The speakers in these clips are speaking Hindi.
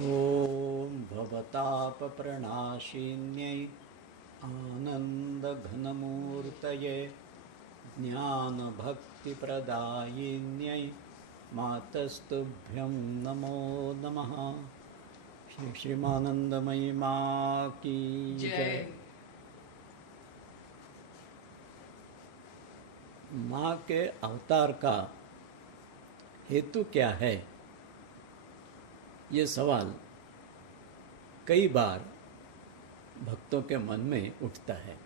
ॐ भवतापप्रणाशिन्यै आनन्दघनमूर्तये ज्ञानभक्तिप्रदायिन्यै मातस्तुभ्यं नमो नमः। श्री श्रीमानंदमयी माँ की जय। माँ के अवतार का हेतु क्या है, ये सवाल कई बार भक्तों के मन में उठता है।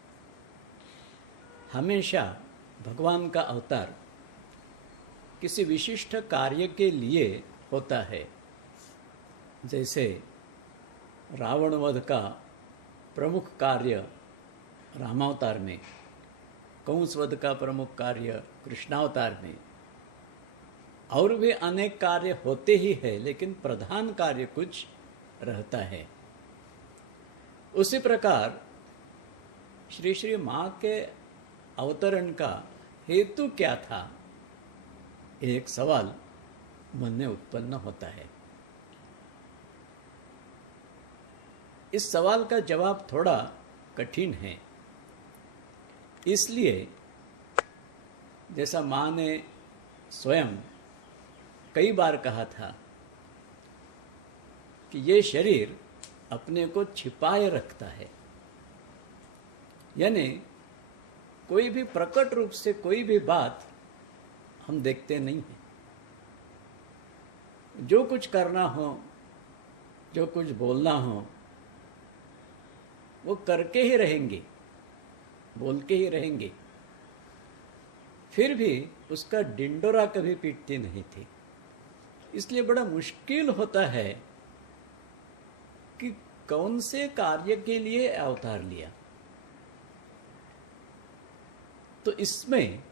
हमेशा भगवान का अवतार किसी विशिष्ट कार्य के लिए होता है। जैसे रावण वध का प्रमुख कार्य रामावतार में, कंस वध का प्रमुख कार्य कृष्णावतार में, और भी अनेक कार्य होते ही है, लेकिन प्रधान कार्य कुछ रहता है। उसी प्रकार श्री श्री माँ के अवतरण का हेतु क्या था, एक सवाल मन में उत्पन्न होता है। इस सवाल का जवाब थोड़ा कठिन है, इसलिए जैसा माँ ने स्वयं कई बार कहा था कि ये शरीर अपने को छिपाए रखता है, यानी कोई भी प्रकट रूप से कोई भी बात हम देखते नहीं हैं। जो कुछ करना हो, जो कुछ बोलना हो, वो करके ही रहेंगे, बोल के ही रहेंगे। फिर भी उसका डिंडोरा कभी पीटती नहीं थी। इसलिए बड़ा मुश्किल होता है कि कौन से कार्य के लिए अवतार लिया। तो इसमें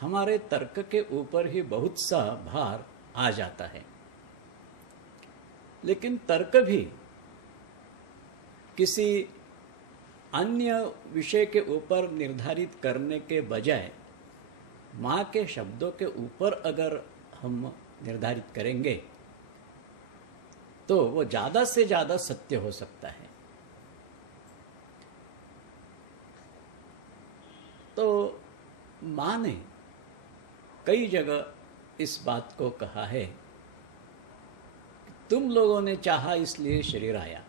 हमारे तर्क के ऊपर ही बहुत सा भार आ जाता है। लेकिन तर्क भी किसी अन्य विषय के ऊपर निर्धारित करने के बजाय माँ के शब्दों के ऊपर अगर हम निर्धारित करेंगे तो वो ज़्यादा से ज़्यादा सत्य हो सकता है। तो माँ ने कई जगह इस बात को कहा है कि तुम लोगों ने चाहा इसलिए शरीर आया।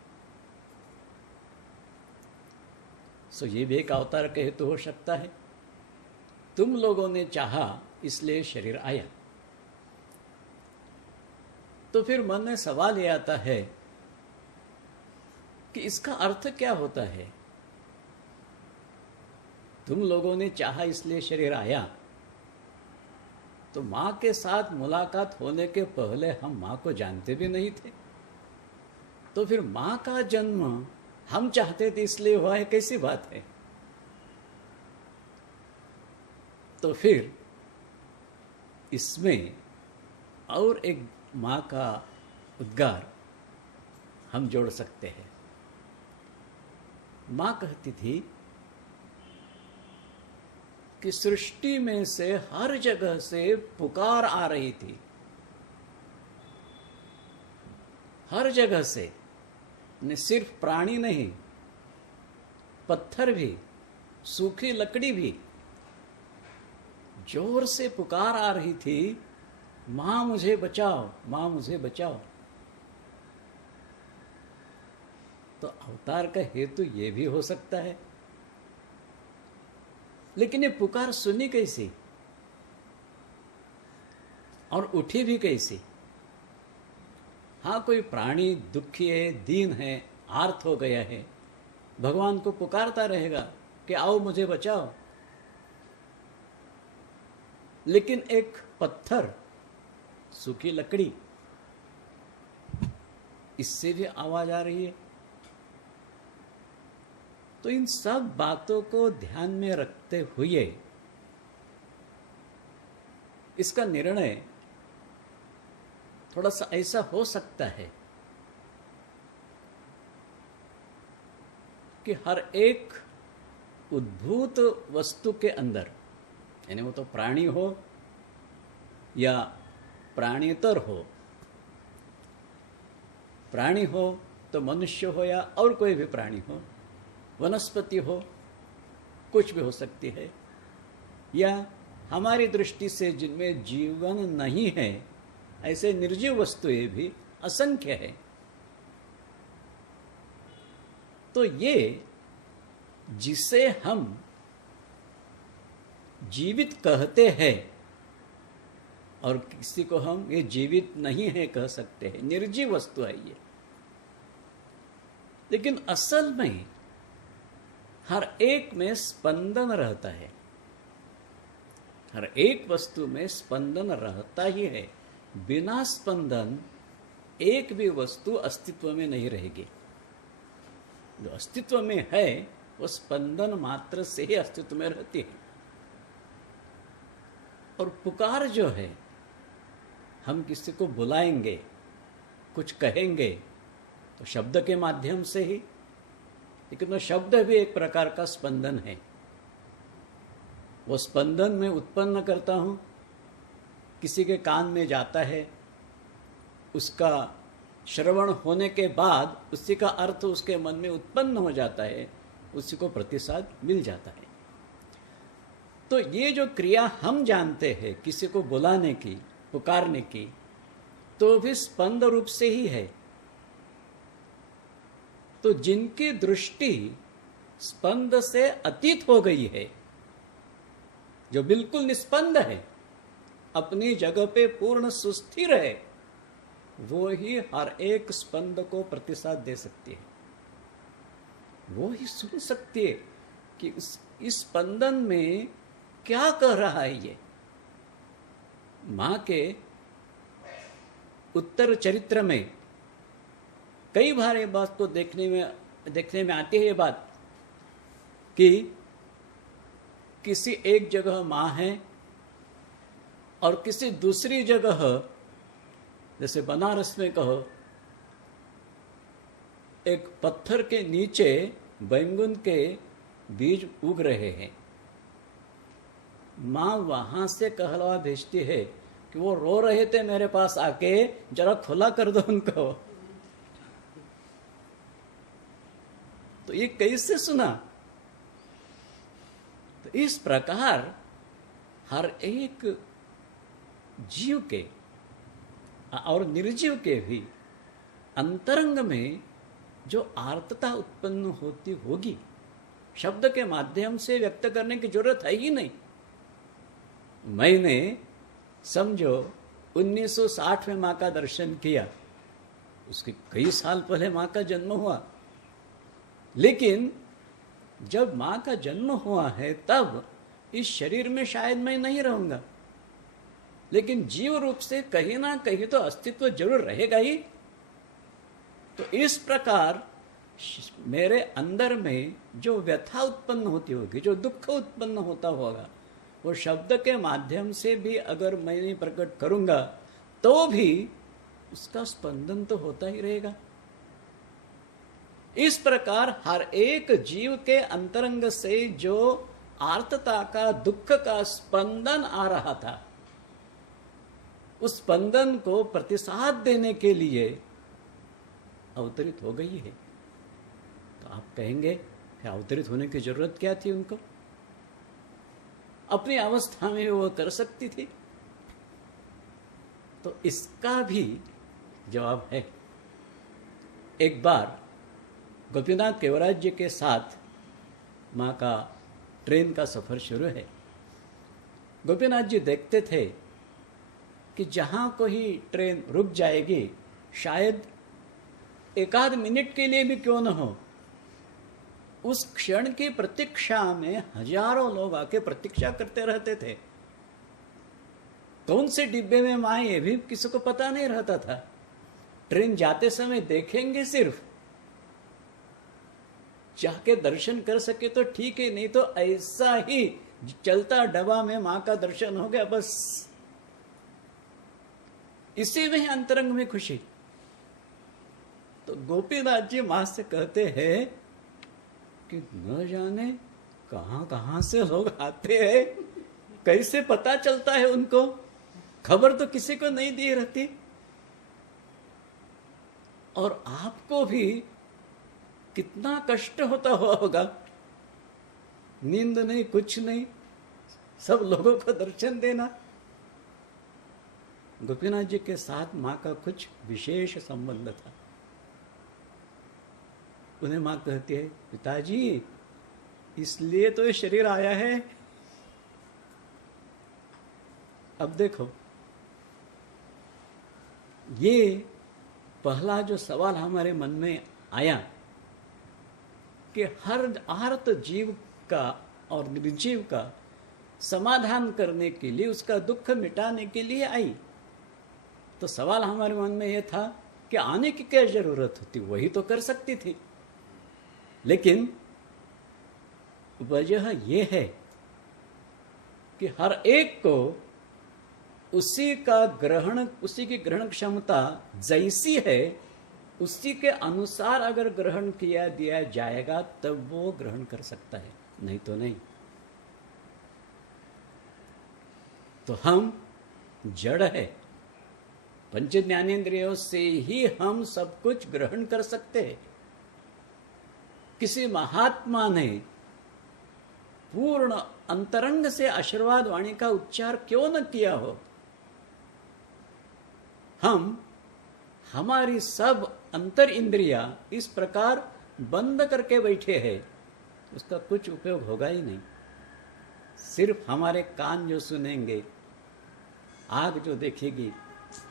सो ये भी एक अवतार का हेतु हो सकता है। तुम लोगों ने चाहा इसलिए शरीर आया। तो फिर मन में सवाल ये आता है कि इसका अर्थ क्या होता है। तुम लोगों ने चाहा इसलिए शरीर आया, तो माँ के साथ मुलाकात होने के पहले हम माँ को जानते भी नहीं थे। तो फिर माँ का जन्म हम चाहते थे इसलिए हुआ है, कैसी बात है। तो फिर इसमें और एक माँ का उद्गार हम जोड़ सकते हैं। माँ कहती थी कि सृष्टि में से हर जगह से पुकार आ रही थी, हर जगह से। न सिर्फ प्राणी नहीं, पत्थर भी, सूखी लकड़ी भी जोर से पुकार आ रही थी, माँ मुझे बचाओ, माँ मुझे बचाओ। तो अवतार का हेतु ये भी हो सकता है। लेकिन ये पुकार सुनी कैसी और उठी भी कैसी। हाँ, कोई प्राणी दुखी है, दीन है, आर्त हो गया है, भगवान को पुकारता रहेगा कि आओ मुझे बचाओ। लेकिन एक पत्थर, सूखी लकड़ी, इससे भी आवाज आ रही है। तो इन सब बातों को ध्यान में रखते हुए इसका निर्णय थोड़ा सा ऐसा हो सकता है कि हर एक उद्भूत वस्तु के अंदर, यानी वो तो प्राणी हो या प्राणीतर हो, प्राणी हो तो मनुष्य हो या और कोई भी प्राणी हो, वनस्पति हो, कुछ भी हो सकती है, या हमारी दृष्टि से जिनमें जीवन नहीं है ऐसे निर्जीव वस्तुएं भी असंख्य है। तो ये जिसे हम जीवित कहते हैं और किसी को हम ये जीवित नहीं है कह सकते हैं, निर्जीव वस्तु है ये। लेकिन असल में हर एक में स्पंदन रहता है, हर एक वस्तु में स्पंदन रहता ही है। बिना स्पंदन एक भी वस्तु अस्तित्व में नहीं रहेगी। जो अस्तित्व में है वो स्पंदन मात्र से ही अस्तित्व में रहती है। और पुकार जो है, हम किसी को बुलाएंगे, कुछ कहेंगे तो शब्द के माध्यम से ही, लेकिन वो शब्द भी एक प्रकार का स्पंदन है। वो स्पंदन मैं उत्पन्न करता हूँ, किसी के कान में जाता है, उसका श्रवण होने के बाद उसी का अर्थ उसके मन में उत्पन्न हो जाता है, उसी को प्रतिसाद मिल जाता है। तो ये जो क्रिया हम जानते हैं किसी को बुलाने की, पुकारने की, तो भी स्पंद रूप से ही है। तो जिनकी दृष्टि स्पंद से अतीत हो गई है, जो बिल्कुल निस्पंद है, अपनी जगह पे पूर्ण सुस्थिर है, वो ही हर एक स्पंद को प्रतिसाद दे सकती है। वो ही सुन सकती है कि इस स्पंदन में क्या कह रहा है ये। मां के उत्तर चरित्र में कई बार ये बात को देखने में आती है, ये बात कि किसी एक जगह मां है और किसी दूसरी जगह, जैसे बनारस में कहो, एक पत्थर के नीचे बैंगन के बीज उग रहे हैं। मां वहां से कहलवा भेजती है कि वो रो रहे थे मेरे पास आके, जरा खुला कर दो उनको। तो ये कैसे सुना? तो इस प्रकार हर एक जीव के और निर्जीव के भी अंतरंग में जो आर्तता उत्पन्न होती होगी, शब्द के माध्यम से व्यक्त करने की जरूरत है ही नहीं। मैंने समझो 1960 में मां का दर्शन किया, उसके कई साल पहले मां का जन्म हुआ, लेकिन जब मां का जन्म हुआ है तब इस शरीर में शायद मैं नहीं रहूंगा, लेकिन जीव रूप से कहीं ना कहीं तो अस्तित्व जरूर रहेगा ही। तो इस प्रकार मेरे अंदर में जो व्यथा उत्पन्न होती होगी, जो दुख उत्पन्न होता होगा, वो शब्द के माध्यम से भी अगर मैं नहीं प्रकट करूंगा तो भी उसका स्पंदन तो होता ही रहेगा। इस प्रकार हर एक जीव के अंतरंग से जो आर्तता का, दुख का स्पंदन आ रहा था, उस स्पंदन को प्रतिसाद देने के लिए अवतरित हो गई है। तो आप कहेंगे कि अवतरित होने की जरूरत क्या थी उनको? अपनी अवस्था में वो कर सकती थी। तो इसका भी जवाब है। एक बार गोपीनाथ केवराज जी के साथ मां का ट्रेन का सफर शुरू है। गोपीनाथ जी देखते थे कि जहां कोई ट्रेन रुक जाएगी, शायद एक आध मिनट के लिए भी क्यों न हो, उस क्षण की प्रतीक्षा में हजारों लोग आके प्रतीक्षा करते रहते थे। कौन से डिब्बे में मां ये भी किसी को पता नहीं रहता था। ट्रेन जाते समय देखेंगे, सिर्फ जाके दर्शन कर सके तो ठीक है, नहीं तो ऐसा ही चलता डब्बा में मां का दर्शन हो गया, बस इसी में अंतरंग में खुशी। तो गोपीनाथ जी मां से कहते हैं कि न जाने कहां कहां से लोग आते हैं, कैसे पता चलता है उनको, खबर तो किसी को नहीं दी रहती। और आपको भी कितना कष्ट होता हुआ होगा। नींद नहीं, कुछ नहीं, सब लोगों को दर्शन देना। गोपीनाथ जी के साथ माँ का कुछ विशेष संबंध था। उन्हें माँ कहती है, पिताजी इसलिए तो ये शरीर आया है। अब देखो, ये पहला जो सवाल हमारे मन में आया कि हर आर्त जीव का और निर्जीव का समाधान करने के लिए, उसका दुख मिटाने के लिए आई। तो सवाल हमारे मन में यह था कि आने की क्या जरूरत होती, वही तो कर सकती थी। लेकिन वजह यह है कि हर एक को उसी का ग्रहण, उसी की ग्रहण क्षमता जैसी है, उसी के अनुसार अगर ग्रहण किया दिया जाएगा तब वो ग्रहण कर सकता है, नहीं तो नहीं। तो हम जड़ है, पंच ज्ञानेंद्रियों से ही हम सब कुछ ग्रहण कर सकते हैं। किसी महात्मा ने पूर्ण अंतरंग से आशीर्वाद वाणी का उच्चार क्यों न किया हो, हम हमारी सब अंतर इंद्रियां इस प्रकार बंद करके बैठे हैं, उसका कुछ उपयोग होगा ही नहीं। सिर्फ हमारे कान जो सुनेंगे, आँख जो देखेगी,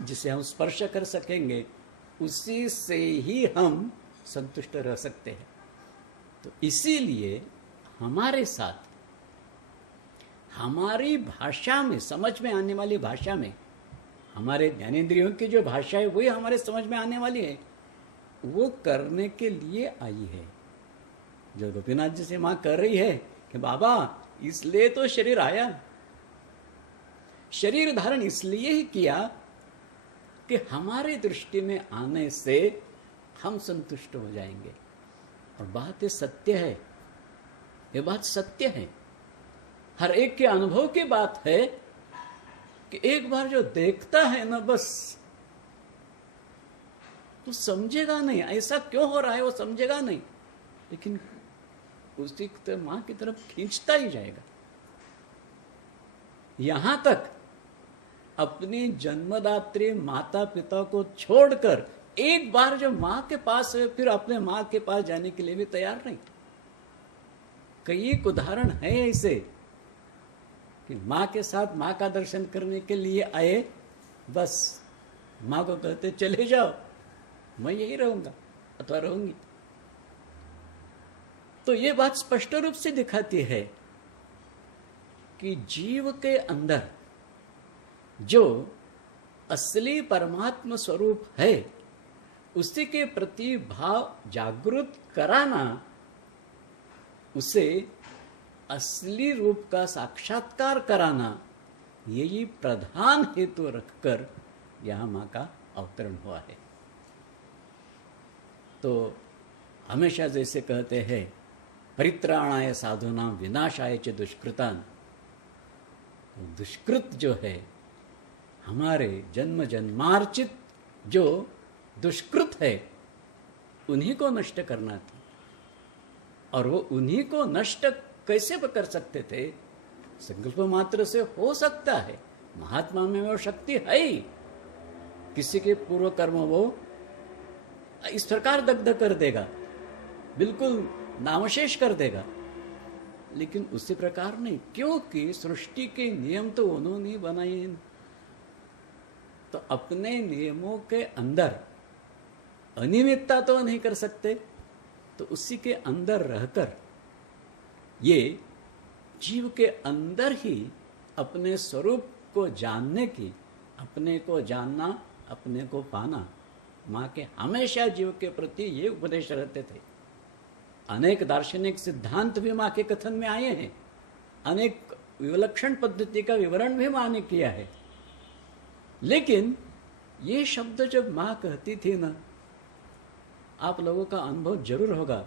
जिसे हम स्पर्श कर सकेंगे, उसी से ही हम संतुष्ट रह सकते हैं। तो इसीलिए हमारे साथ, हमारी भाषा में, समझ में आने वाली भाषा में, हमारे ज्ञानेंद्रियों की जो भाषा है वही हमारे समझ में आने वाली है, वो करने के लिए आई है। जो गोपीनाथ जी से माँ कर रही है कि बाबा इसलिए तो शरीर आया, शरीर धारण इसलिए ही किया कि हमारी दृष्टि में आने से हम संतुष्ट हो जाएंगे। और बात ये सत्य है, ये बात सत्य है, हर एक के अनुभव की बात है कि एक बार जो देखता है ना, बस तो समझेगा नहीं ऐसा क्यों हो रहा है, वो समझेगा नहीं, लेकिन उसी मां की तरफ खींचता ही जाएगा। यहां तक अपनी जन्मदात्री माता पिता को छोड़कर एक बार जो मां के पास है, फिर अपने मां के पास जाने के लिए भी तैयार नहीं। कई एक उदाहरण है ऐसे कि मां के साथ मां का दर्शन करने के लिए आए, बस मां को कहते चले जाओ, मैं यही रहूंगा अथवा रहूंगी। तो ये बात स्पष्ट रूप से दिखाती है कि जीव के अंदर जो असली परमात्मा स्वरूप है, उसी के प्रति भाव जागृत कराना, उसे असली रूप का साक्षात्कार कराना, यही प्रधान हेतु रखकर यहां मां का अवतरण हुआ है। तो हमेशा जैसे कहते हैं, परित्राणाय साधूनां विनाशाय च दुष्कृतान्, दुष्कृत जो है, हमारे जन्म जन्मार्चित जो दुष्कृत है, उन्हीं को नष्ट करना था। और वो उन्हीं को नष्ट कैसे कर सकते थे? संकल्प मात्र से हो सकता है, महात्मा में वो शक्ति है ही। किसी के पूर्व कर्म वो इस प्रकार दग्ध कर देगा, बिल्कुल नामशेष कर देगा, लेकिन उसी प्रकार नहीं, क्योंकि सृष्टि के नियम तो उन्होंने बनाए। तो अपने नियमों के अंदर अनियमितता तो नहीं कर सकते, तो उसी के अंदर रहकर ये जीव के अंदर ही अपने स्वरूप को जानने की, अपने को जानना, अपने को पाना, माँ के हमेशा जीव के प्रति ये उपदेश रहते थे। अनेक दार्शनिक सिद्धांत भी माँ के कथन में आए हैं, अनेक विलक्षण पद्धति का विवरण भी माँ ने किया है। लेकिन ये शब्द जब माँ कहती थी ना, आप लोगों का अनुभव जरूर होगा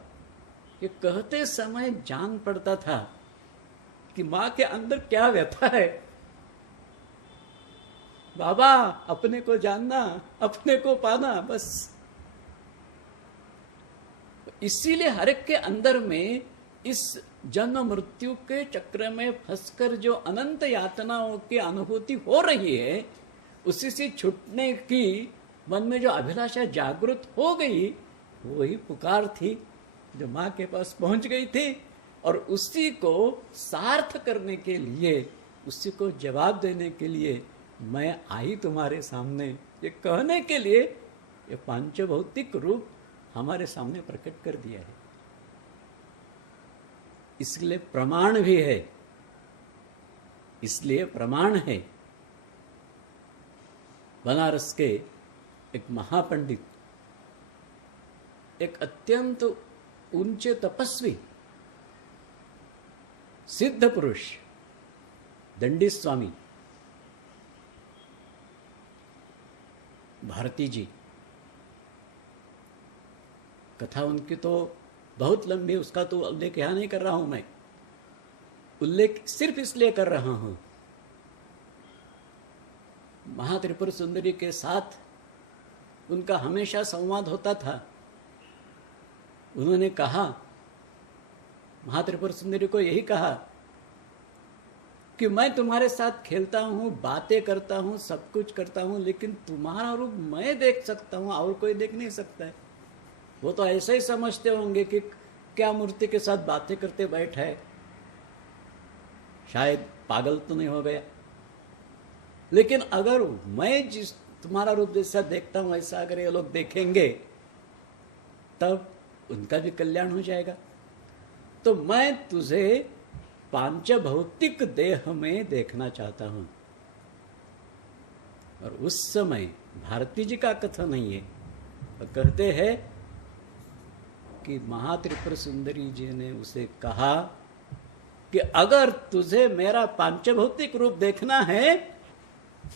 कि कहते समय जान पड़ता था कि माँ के अंदर क्या व्यथा है। बाबा अपने को जानना, अपने को पाना, बस इसीलिए हर एक के अंदर में इस जन्म मृत्यु के चक्र में फंसकर जो अनंत यातनाओं की अनुभूति हो रही है, उसी से छूटने की मन में जो अभिलाषा जागृत हो गई, वही पुकार थी जो माँ के पास पहुंच गई थी। और उसी को सार्थ करने के लिए, उसी को जवाब देने के लिए मैं आई तुम्हारे सामने, ये कहने के लिए ये पांचभौतिक रूप हमारे सामने प्रकट कर दिया है। इसलिए प्रमाण भी है, इसलिए प्रमाण है। बनारस के एक महापंडित, एक अत्यंत ऊंचे तपस्वी सिद्ध पुरुष दंडी स्वामी भारती जी, कथा उनकी तो बहुत लंबी, उसका तो उल्लेख यहां नहीं कर रहा हूं मैं। उल्लेख सिर्फ इसलिए कर रहा हूं, महात्रिपुर सुंदरी के साथ उनका हमेशा संवाद होता था। उन्होंने कहा, महात्रिपुर सुंदरी को यही कहा कि मैं तुम्हारे साथ खेलता हूं, बातें करता हूं, सब कुछ करता हूं, लेकिन तुम्हारा रूप मैं देख सकता हूं और कोई देख नहीं सकता है। वो तो ऐसे ही समझते होंगे कि क्या मूर्ति के साथ बातें करते बैठा है, शायद पागल तो नहीं हो गया। लेकिन अगर मैं जिस तुम्हारा रूप जैसा देखता हूं, ऐसा अगर ये लोग देखेंगे, तब उनका भी कल्याण हो जाएगा। तो मैं तुझे पांच भौतिक देह में देखना चाहता हूं। और उस समय भारती जी का कथन नहीं है, तो कहते हैं कि महात्रिपुर सुंदरी जी ने उसे कहा कि अगर तुझे मेरा पांच भौतिक रूप देखना है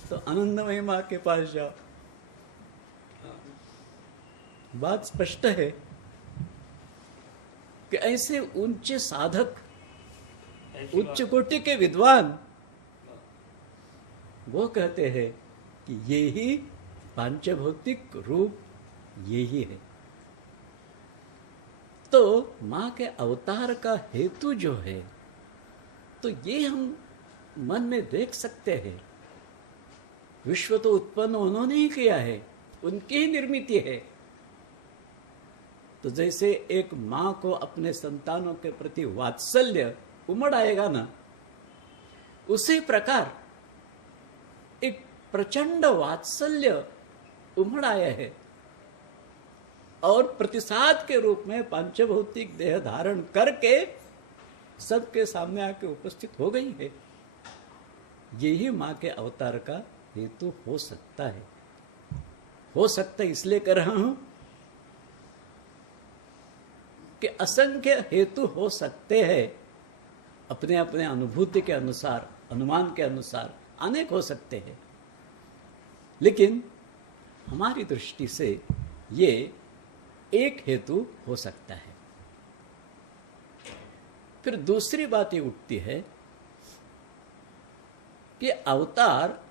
तो आनंदमयी मां के पास जाओ। बात स्पष्ट है कि ऐसे ऊंचे साधक, उच्च कोटि के विद्वान, वो कहते हैं कि यही पांचभौतिक रूप यही है। तो मां के अवतार का हेतु जो है, तो ये हम मन में देख सकते हैं। विश्व तो उत्पन्न उन्होंने ही किया है, उनकी ही निर्मित है। तो जैसे एक मां को अपने संतानों के प्रति वात्सल्य उमड़ आएगा ना, उसी प्रकार एक प्रचंड वात्सल्य उमड़ आया है और प्रतिसाद के रूप में पंचभौतिक देह धारण करके सबके सामने आके उपस्थित हो गई है। यही मां के अवतार का हेतु हो सकता है। हो सकता है इसलिए कर रहा हूं कि असंख्य हेतु हो सकते हैं, अपने अपने अनुभूति के अनुसार, अनुमान के अनुसार अनेक हो सकते हैं, लेकिन हमारी दृष्टि से ये एक हेतु हो सकता है। फिर दूसरी बात ये उठती है कि अवतार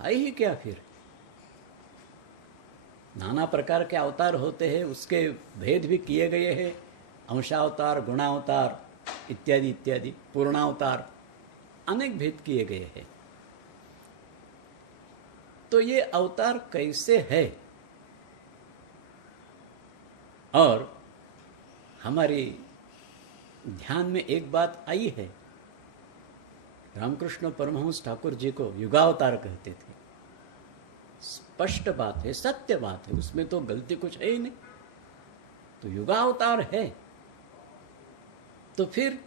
है ही क्या? फिर नाना प्रकार के अवतार होते हैं, उसके भेद भी किए गए हैं, अंशावतार, गुणावतार इत्यादि इत्यादि, पूर्णावतार, अनेक भेद किए गए हैं। तो ये अवतार कैसे है? और हमारी ध्यान में एक बात आई है, रामकृष्ण परमहंस ठाकुर जी को युगावतार कहते थे। स्पष्ट बात है, सत्य बात है, उसमें तो गलती कुछ है ही नहीं। तो युगावतार है, तो फिर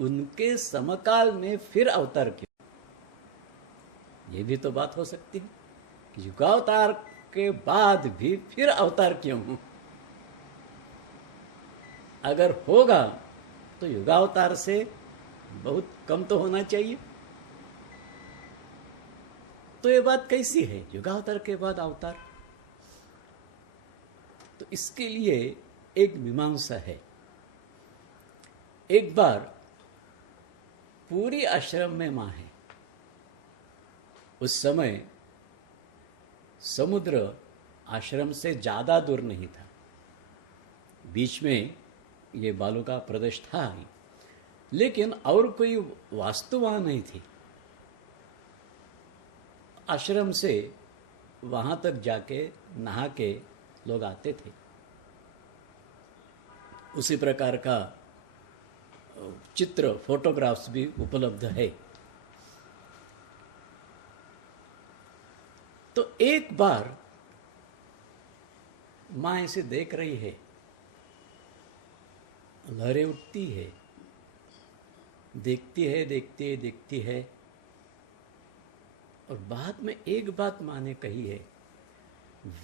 उनके समकाल में फिर अवतार क्यों? ये भी तो बात हो सकती है कि युगावतार के बाद भी फिर अवतार क्यों हो? अगर होगा तो युगावतार से बहुत कम तो होना चाहिए। तो ये बात कैसी है, युगावतार के बाद अवतार? तो इसके लिए एक मीमांसा है। एक बार पूरी आश्रम में मां है। उस समय समुद्र आश्रम से ज्यादा दूर नहीं था। बीच में ये बालू का प्रदेश था ही, लेकिन और कोई वास्तु वहाँ नहीं थी। आश्रम से वहाँ तक जाके नहा के लोग आते थे। उसी प्रकार का चित्र, फोटोग्राफ्स भी उपलब्ध है। तो एक बार माँ इसे देख रही है, लहरें उठती है, देखती है, देखती है, देखती है, और बाद में एक बात माँ ने कही है,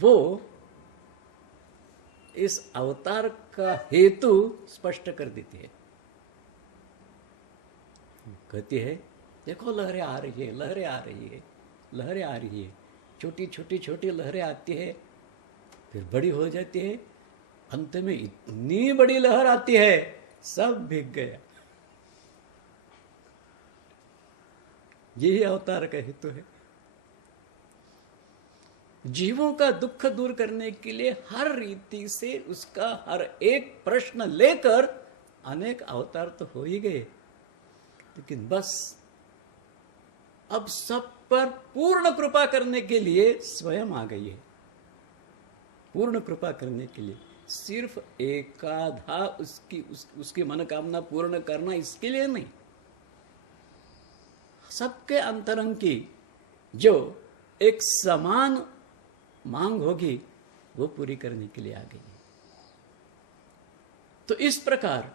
वो इस अवतार का हेतु स्पष्ट कर देती है। कहती है, देखो लहरें आ रही है, लहरें आ रही है, लहरें आ रही है, छोटी छोटी छोटी लहरें आती है, फिर बड़ी हो जाती है, अंत में इतनी बड़ी लहर आती है, सब भीग गया। यही अवतार का हेतु है। जीवों का दुख दूर करने के लिए हर रीति से उसका हर एक प्रश्न लेकर अनेक अवतार तो हो ही गए, लेकिन बस अब सब पर पूर्ण कृपा करने के लिए स्वयं आ गई है। पूर्ण कृपा करने के लिए सिर्फ एकाधा उसकी मनोकामना पूर्ण करना, इसके लिए नहीं, सबके अंतरंग की जो एक समान मांग होगी वो पूरी करने के लिए आ गई है। तो इस प्रकार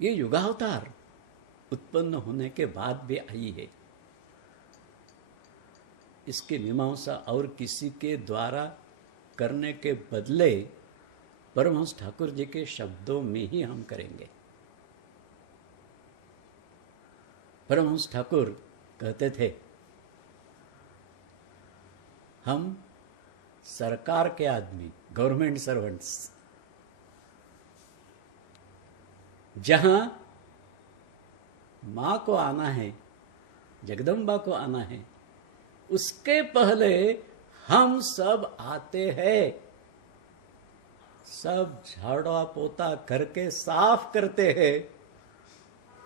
ये युगावतार उत्पन्न होने के बाद भी आई है। इसकी मीमांसा और किसी के द्वारा करने के बदले परमहंस ठाकुर जी के शब्दों में ही हम करेंगे। परमहंस ठाकुर कहते थे, हम सरकार के आदमी, गवर्नमेंट सर्वेंट्स, जहां मां को आना है, जगदम्बा को आना है, उसके पहले हम सब आते हैं, सब झाड़ा पोता करके साफ करते हैं,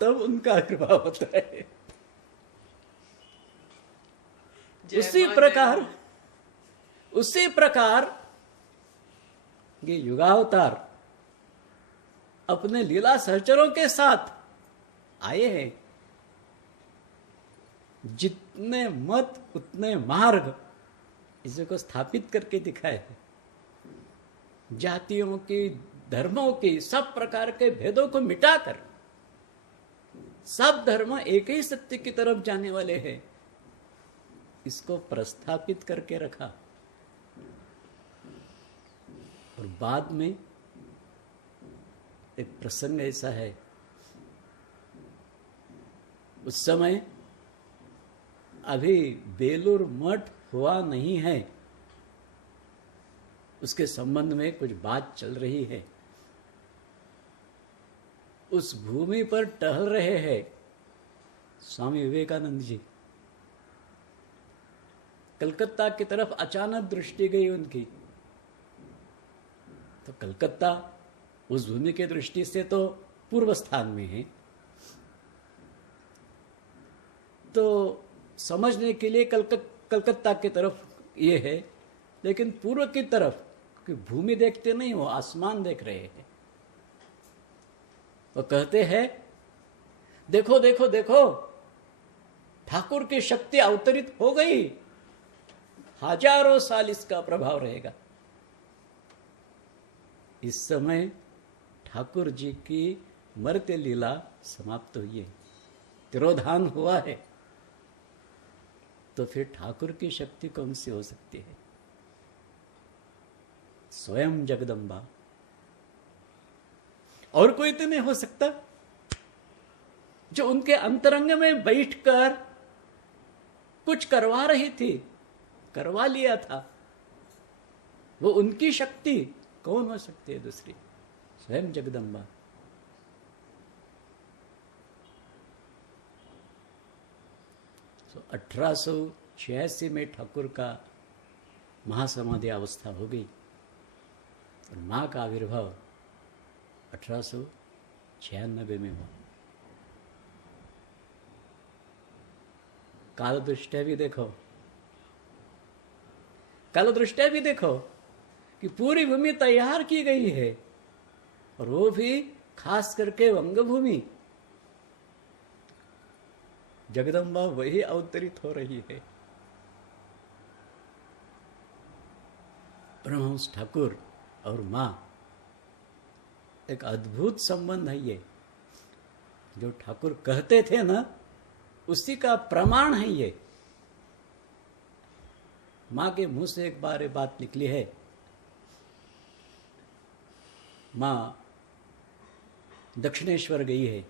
तब उनका कृपा होता है। उसी प्रकार ये युगावतार अपने लीला सहचरों के साथ आए हैं। जितने मत उतने मार्ग, इसको स्थापित करके दिखाए हैं। जातियों की, धर्मों की, सब प्रकार के भेदों को मिटाकर सब धर्म एक ही सत्य की तरफ जाने वाले हैं, इसको प्रस्थापित करके रखा। और बाद में एक प्रसंग ऐसा है, उस समय अभी बेलूर मठ हुआ नहीं है, उसके संबंध में कुछ बात चल रही है। उस भूमि पर टहल रहे हैं स्वामी विवेकानंद जी। कलकत्ता की तरफ अचानक दृष्टि गई उनकी, तो कलकत्ता उस भूमि की दृष्टि से तो पूर्व स्थान में है, तो समझने के लिए कलकत्ता की तरफ ये है, लेकिन पूर्व की तरफ कि भूमि देखते नहीं, वो आसमान देख रहे हैं। वो कहते हैं, देखो देखो देखो, ठाकुर की शक्ति अवतरित हो गई, हजारों साल इसका प्रभाव रहेगा। इस समय ठाकुर जी की मर्त्य लीला समाप्त हुई है, तिरोधान हुआ है, तो फिर ठाकुर की शक्ति कौन सी हो सकती है? स्वयं जगदम्बा, और कोई तो नहीं हो सकता। जो उनके अंतरंग में बैठकर कुछ करवा रही थी, करवा लिया था, वो उनकी शक्ति कौन हो सकती है दूसरी? स्वयं जगदम्बा। तो 1886 में ठाकुर का महासमाधि अवस्था हो गई और मां का आविर्भाव 1896 में हुआ। काल दृष्टया भी देखो, काल दृष्टया भी देखो कि पूरी भूमि तैयार की गई है, और वो भी खास करके अंगभूमि, जगदम्बा वही अवतरित हो रही है। परमहंस ठाकुर और माँ, एक अद्भुत संबंध है ये। जो ठाकुर कहते थे ना, उसी का प्रमाण है ये। माँ के मुंह से एक बार ये बात निकली है। माँ दक्षिणेश्वर गई है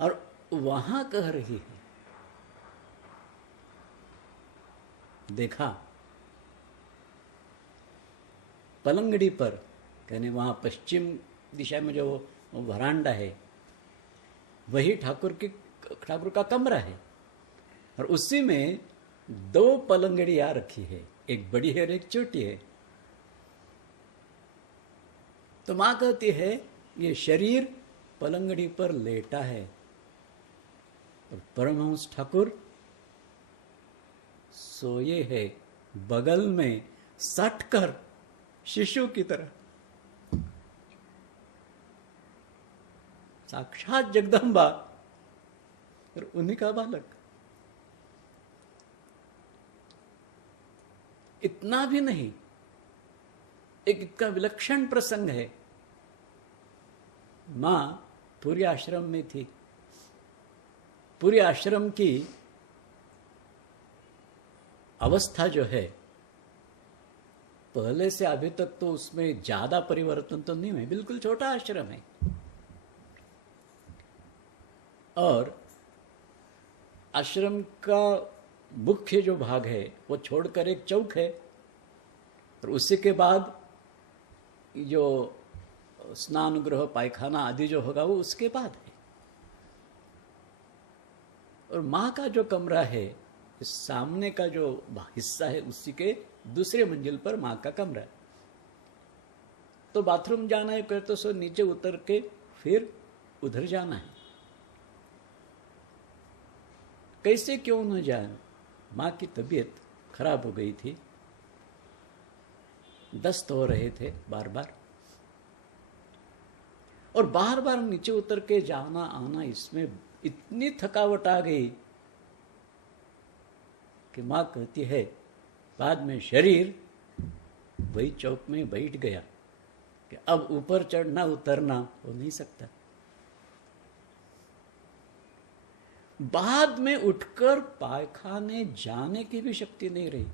और वहां कह रही है, देखा पलंगड़ी पर, कहने वहां पश्चिम दिशा में जो वरांडा है, वही ठाकुर का कमरा है, और उसी में 2 पलंगड़ियां रखी है, एक बड़ी है और एक छोटी है। तो मां कहती है ये शरीर पलंगड़ी पर लेटा है, और परमहंस ठाकुर सोए है बगल में सटकर, शिशु की तरह। साक्षात जगदम्बा और उन्हीं का बालक। इतना भी नहीं, एक इतना विलक्षण प्रसंग है। मां पूरी आश्रम में थी। पूरी आश्रम की अवस्था जो है, पहले से अभी तक तो उसमें ज्यादा परिवर्तन तो नहीं हुए, बिल्कुल छोटा आश्रम है। और आश्रम का मुख्य जो भाग है वो छोड़कर एक चौक है, और उसी के बाद जो स्नान गृह, पायखाना आदि जो होगा वो उसके बाद है। और माँ का जो कमरा है, सामने का जो हिस्सा है, उसी के दूसरे मंजिल पर माँ का कमरा है। तो बाथरूम जाना है कर तो सो नीचे उतर के फिर उधर जाना है। कैसे क्यों न जाए, माँ की तबीयत खराब हो गई थी, दस्त हो रहे थे बार बार, और बार बार नीचे उतर के जाना आना, इसमें इतनी थकावट आ गई कि माँ कहती है बाद में शरीर वही चौक में बैठ गया कि अब ऊपर चढ़ना उतरना हो नहीं सकता। बाद में उठकर पायखाने जाने की भी शक्ति नहीं रही।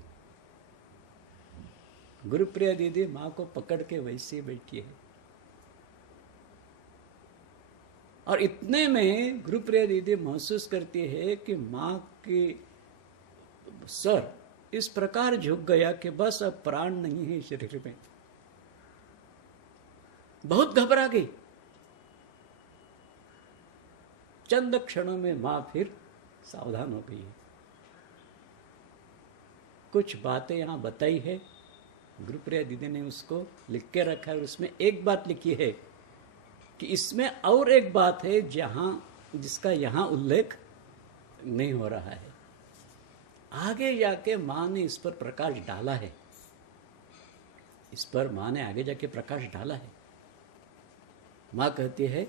गुरुप्रिया दीदी माँ को पकड़ के वैसे ही बैठी है, और इतने में गुरुप्रिया दीदी महसूस करती है कि माँ की सर इस प्रकार झुक गया कि बस अब प्राण नहीं है शरीर में। बहुत घबरा गई। चंद क्षणों में मां फिर सावधान हो गई। कुछ बातें यहां बताई है, गुरुप्रिया दीदी ने उसको लिख के रखा है। उसमें एक बात लिखी है कि इसमें और एक बात है जिसका यहां उल्लेख नहीं हो रहा है। आगे जाके मां ने इस पर प्रकाश डाला है, इस पर मां ने आगे जाके प्रकाश डाला है। मां कहती है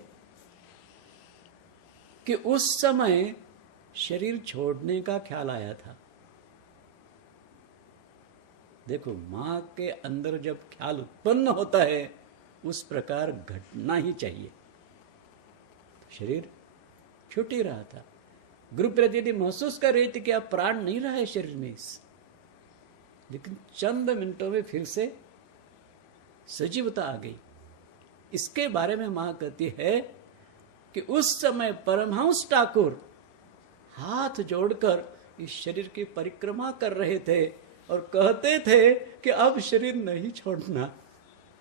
कि उस समय शरीर छोड़ने का ख्याल आया था। देखो, मां के अंदर जब ख्याल उत्पन्न होता है उस प्रकार घटना ही चाहिए। शरीर छूट ही रहा था। गुरुप्रिया दीदी महसूस कर रही थी कि अब प्राण नहीं रहा है शरीर में, लेकिन चंद मिनटों में फिर से सजीवता आ गई। इसके बारे में मां कहती है कि उस समय परमहंस ठाकुर हाथ जोड़कर इस शरीर की परिक्रमा कर रहे थे और कहते थे कि अब शरीर नहीं छोड़ना।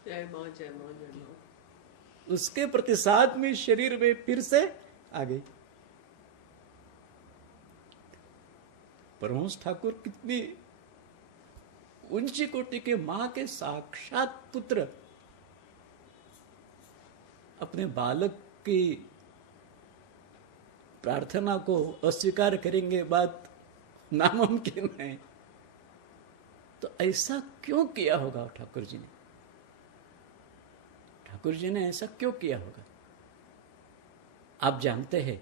जय मां, जय मां, जय मां। उसके प्रतिसाद में शरीर में फिर से आ गई। परमहंस ठाकुर कितनी ऊंची कोटि के मां के साक्षात पुत्र। अपने बालक की प्रार्थना को अस्वीकार करेंगे, बात नामुमकिन है। तो ऐसा क्यों किया होगा ठाकुर जी ने? ठाकुर जी ने ऐसा क्यों किया होगा? आप जानते हैं,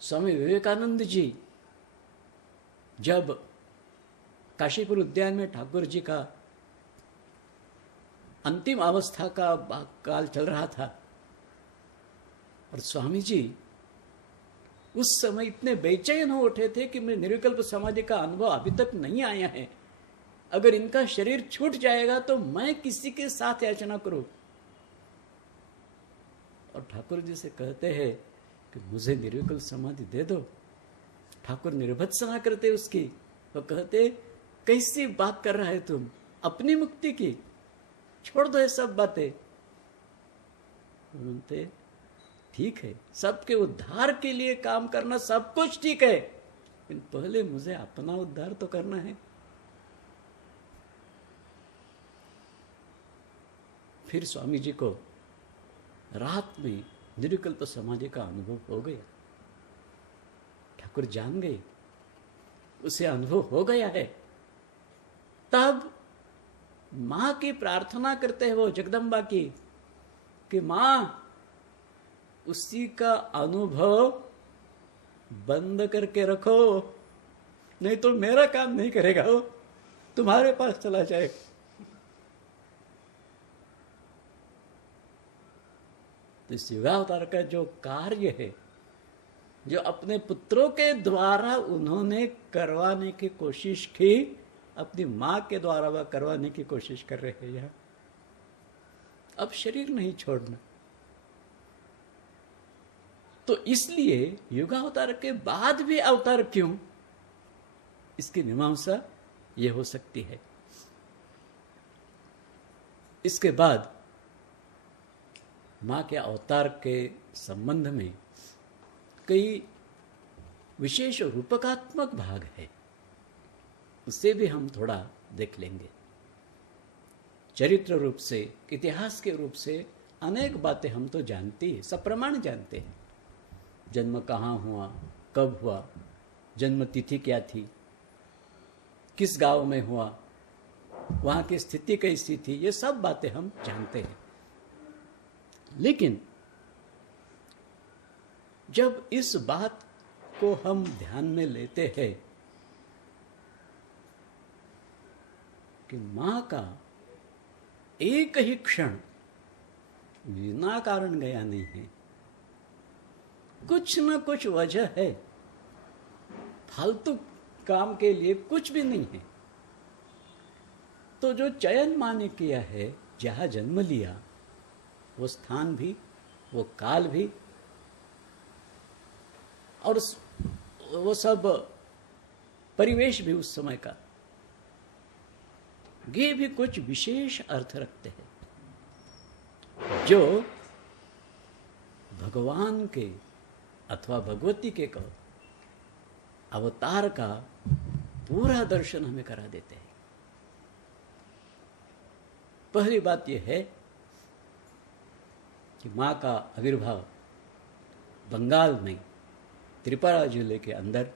स्वामी विवेकानंद जी जब काशीपुर उद्यान में ठाकुर जी का अंतिम अवस्था का काल चल रहा था, और स्वामी जी उस समय इतने बेचैन हो उठे थे कि मुझे निर्विकल्प समाधि का अनुभव अभी तक नहीं आया है। अगर इनका शरीर छूट जाएगा तो मैं किसी के साथ याचना करूं? और ठाकुर जी से कहते हैं कि मुझे निर्विकल्प समाधि दे दो। ठाकुर निर्भत्सना करते उसकी, वो कहते कैसी बात कर रहा है तुम, अपनी मुक्ति की, छोड़ दो ये सब बातें। बोलते ठीक है, सबके उद्धार के लिए काम करना सब कुछ ठीक है, लेकिन पहले मुझे अपना उद्धार तो करना है। फिर स्वामी जी को रात में निर्विकल्प समाधि का अनुभव हो गया। ठाकुर जान गए, उसे अनुभव हो गया है। तब मां की प्रार्थना करते हैं वो जगदम्बा की कि मां उसी का अनुभव बंद करके रखो, नहीं तो मेरा काम नहीं करेगा, वो तुम्हारे पास चला जाएगा। तो इस युगावतार का जो कार्य है, जो अपने पुत्रों के द्वारा उन्होंने करवाने की कोशिश की, अपनी मां के द्वारा वह करवाने की कोशिश कर रहे हैं। यहां अब शरीर नहीं छोड़ना। तो इसलिए युगावतार के बाद भी अवतार क्यों, इसकी मीमांसा ये हो सकती है। इसके बाद मां के अवतार के संबंध में कई विशेष रूपकात्मक भाग है, उसे भी हम थोड़ा देख लेंगे। चरित्र रूप से, इतिहास के रूप से अनेक बातें हम तो जानते हैं, सप्रमाण जानते हैं। जन्म कहाँ हुआ, कब हुआ, जन्म तिथि क्या थी, किस गांव में हुआ, वहां की स्थिति कैसी थी, ये सब बातें हम जानते हैं। लेकिन जब इस बात को हम ध्यान में लेते हैं कि मां का एक ही क्षण बिना कारण गया नहीं है, कुछ न कुछ वजह है, फालतू काम के लिए कुछ भी नहीं है। तो जो चयन मां ने किया है, जहां जन्म लिया, वो स्थान भी, वो काल भी, और वो सब परिवेश भी उस समय का, ये भी कुछ विशेष अर्थ रखते हैं, जो भगवान के अथवा भगवती के कहो अवतार का पूरा दर्शन हमें करा देते हैं। पहली बात यह है कि मां का आविर्भाव बंगाल में त्रिपुरा जिले के अंदर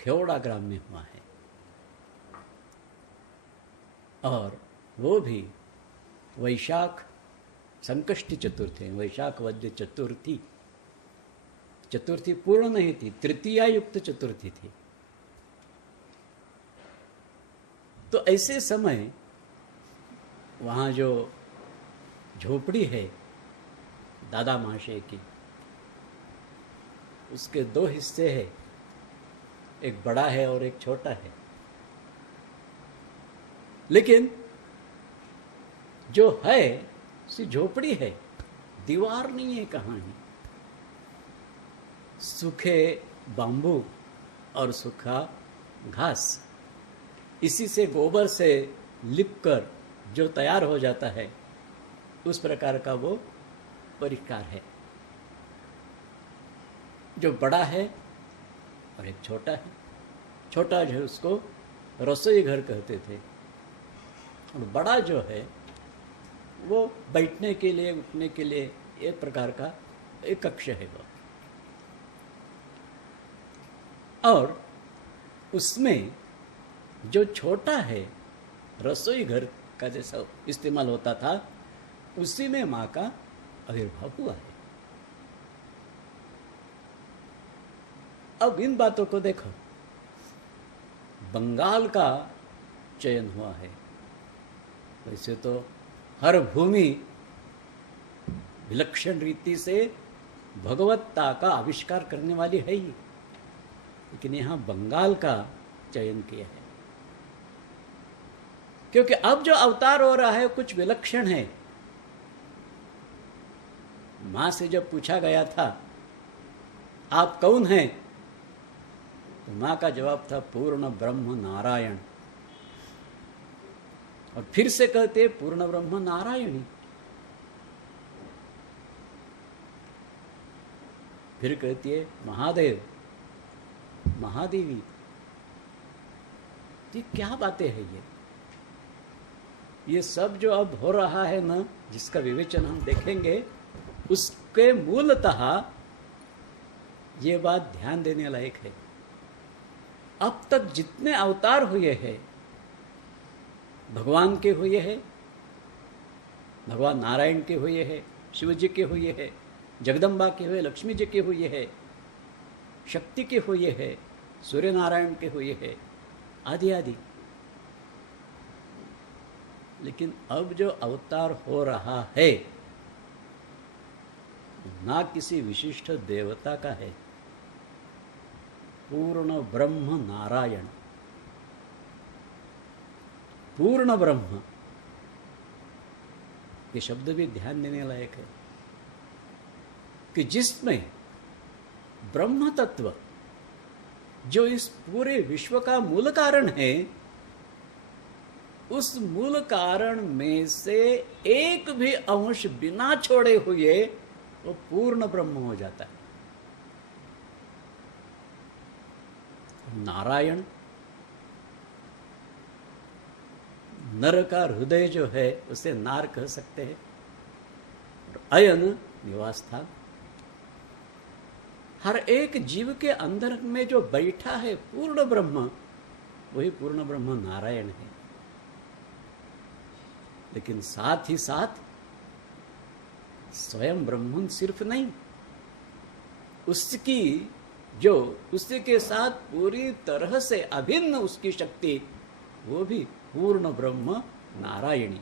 खेवड़ा ग्राम में हुआ है, और वो भी वैशाख संकष्टी चतुर्थी, वैशाख वद्य चतुर्थी, चतुर्थी पूर्ण नहीं थी, तृतीया युक्त चतुर्थी थी। तो ऐसे समय वहाँ जो झोपड़ी है दादा महाशय की, उसके दो हिस्से हैं, एक बड़ा है और एक छोटा है। लेकिन जो है सी झोपड़ी है, दीवार नहीं है कहाँ ही। सूखे बांबू और सूखा घास, इसी से गोबर से लिपकर जो तैयार हो जाता है, उस प्रकार का वो परिष्कार है। जो बड़ा है और एक छोटा है। छोटा जो है उसको रसोई घर कहते थे, और बड़ा जो है वो बैठने के लिए, उठने के लिए एक प्रकार का एक कक्ष है वो। और उसमें जो छोटा है रसोई घर का जैसा इस्तेमाल होता था, उसी में माँ का आविर्भाव हुआ है। अब इन बातों को देखो, बंगाल का चयन हुआ है। वैसे तो हर भूमि विलक्षण रीति से भगवत्ता का आविष्कार करने वाली है ही, लेकिन यहाँ बंगाल का चयन किया है क्योंकि अब जो अवतार हो रहा है कुछ विलक्षण है। मां से जब पूछा गया था आप कौन हैं, तो मां का जवाब था पूर्ण ब्रह्म नारायण। और फिर से कहते पूर्ण ब्रह्म नारायणी। फिर कहती है महादेव महादेवी। ये क्या बातें हैं ये सब जो अब हो रहा है ना, जिसका विवेचन हम देखेंगे, उसके मूलतः ये बात ध्यान देने लायक है। अब तक जितने अवतार हुए हैं, भगवान के हुए हैं, भगवान नारायण के हुए हैं, शिव जी के हुए हैं, जगदम्बा के हुए, लक्ष्मी जी के हुए हैं, शक्ति के हुए हैं, सूर्य नारायण के हुए हैं, आदि आदि। लेकिन अब जो अवतार हो रहा है ना किसी विशिष्ट देवता का है, पूर्ण ब्रह्म नारायण। पूर्ण ब्रह्म ये शब्द भी ध्यान देने लायक है कि जिसमें ब्रह्म तत्व जो इस पूरे विश्व का मूल कारण है, उस मूल कारण में से एक भी अंश बिना छोड़े हुए वो पूर्ण ब्रह्म हो जाता है। नारायण नर का हृदय जो है उसे नार कह सकते हैं, और अयन निवास स्थान। हर एक जीव के अंदर में जो बैठा है पूर्ण ब्रह्म, वही पूर्ण ब्रह्म नारायण है। लेकिन साथ ही साथ स्वयं ब्रह्म सिर्फ नहीं, उसकी जो उसी के साथ पूरी तरह से अभिन्न उसकी शक्ति, वो भी पूर्ण ब्रह्म नारायणी।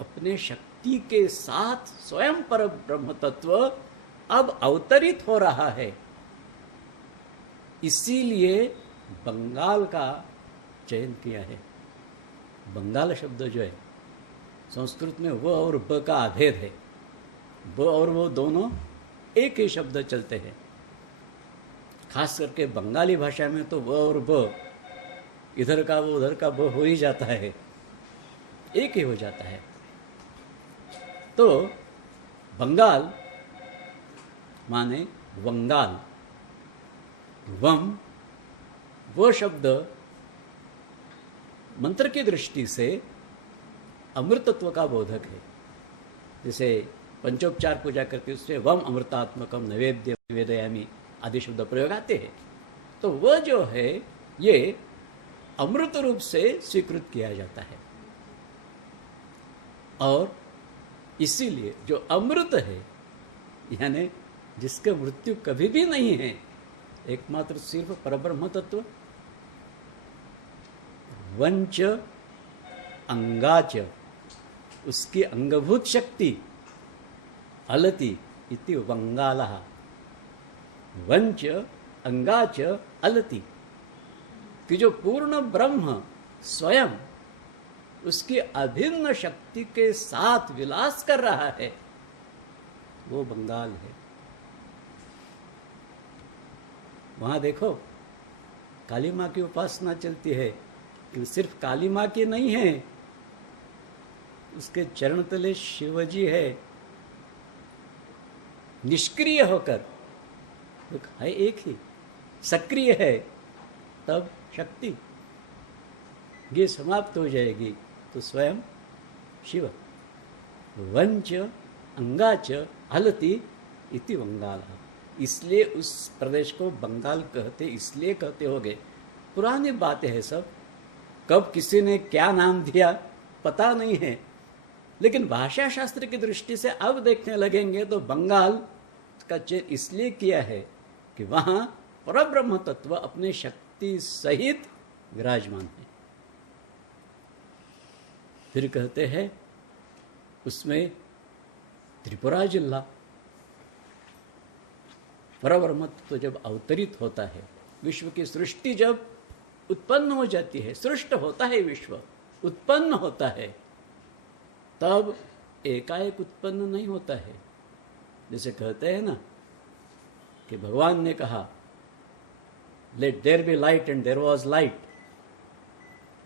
अपने शक्ति के साथ स्वयं पर ब्रह्म तत्व अब अवतरित हो रहा है। इसीलिए बंगाल का चयन किया है। बंगाल शब्द जो है संस्कृत में व और ब का अभेद है। ब और वो दोनों एक ही शब्द चलते हैं। खास करके बंगाली भाषा में तो व और ब, इधर का वो उधर का ब हो ही जाता है, एक ही हो जाता है। तो बंगाल माने वंगाल। वम वो शब्द मंत्र की दृष्टि से अमृतत्व का बोधक है। जैसे पंचोपचार पूजा करते उससे वम अमृतात्मकम नैवेद्य निवेदयामि आदि शब्द प्रयोग आते हैं। तो वह जो है ये अमृत रूप से स्वीकृत किया जाता है। और इसीलिए जो अमृत है, यानी जिसके मृत्यु कभी भी नहीं है, एकमात्र सिर्फ परब्रह्म तत्व, वंच अंगाच उसकी अंगभूत शक्ति अलति इति वंगालः। वंच अंगाच अलति कि जो पूर्ण ब्रह्म स्वयं उसकी अभिन्न शक्ति के साथ विलास कर रहा है, वो बंगाल है। वहां देखो काली माँ की उपासना चलती है कि सिर्फ काली माँ की नहीं है, उसके चरण तले शिवजी है। निष्क्रिय होकर तो है एक ही, सक्रिय है तब शक्ति ये समाप्त हो जाएगी तो स्वयं शिव। वंच अंगाच हलती इति बंगाल। इसलिए उस प्रदेश को बंगाल कहते, इसलिए कहते होगे। पुरानी बातें हैं सब, कब किसी ने क्या नाम दिया पता नहीं है, लेकिन भाषा शास्त्र की दृष्टि से अब देखने लगेंगे तो बंगाल का चयन इसलिए किया है कि वहां परब्रह्म तत्व अपने शक्ति सहित विराजमान है। फिर कहते हैं उसमें त्रिपुरा जिला परब्रह्म तत्व जब अवतरित होता है, विश्व की सृष्टि जब उत्पन्न हो जाती है, सृष्ट होता है विश्व, उत्पन्न होता है, तब एकाएक उत्पन्न नहीं होता है। जैसे कहते हैं ना कि भगवान ने कहा let there be light and there was light.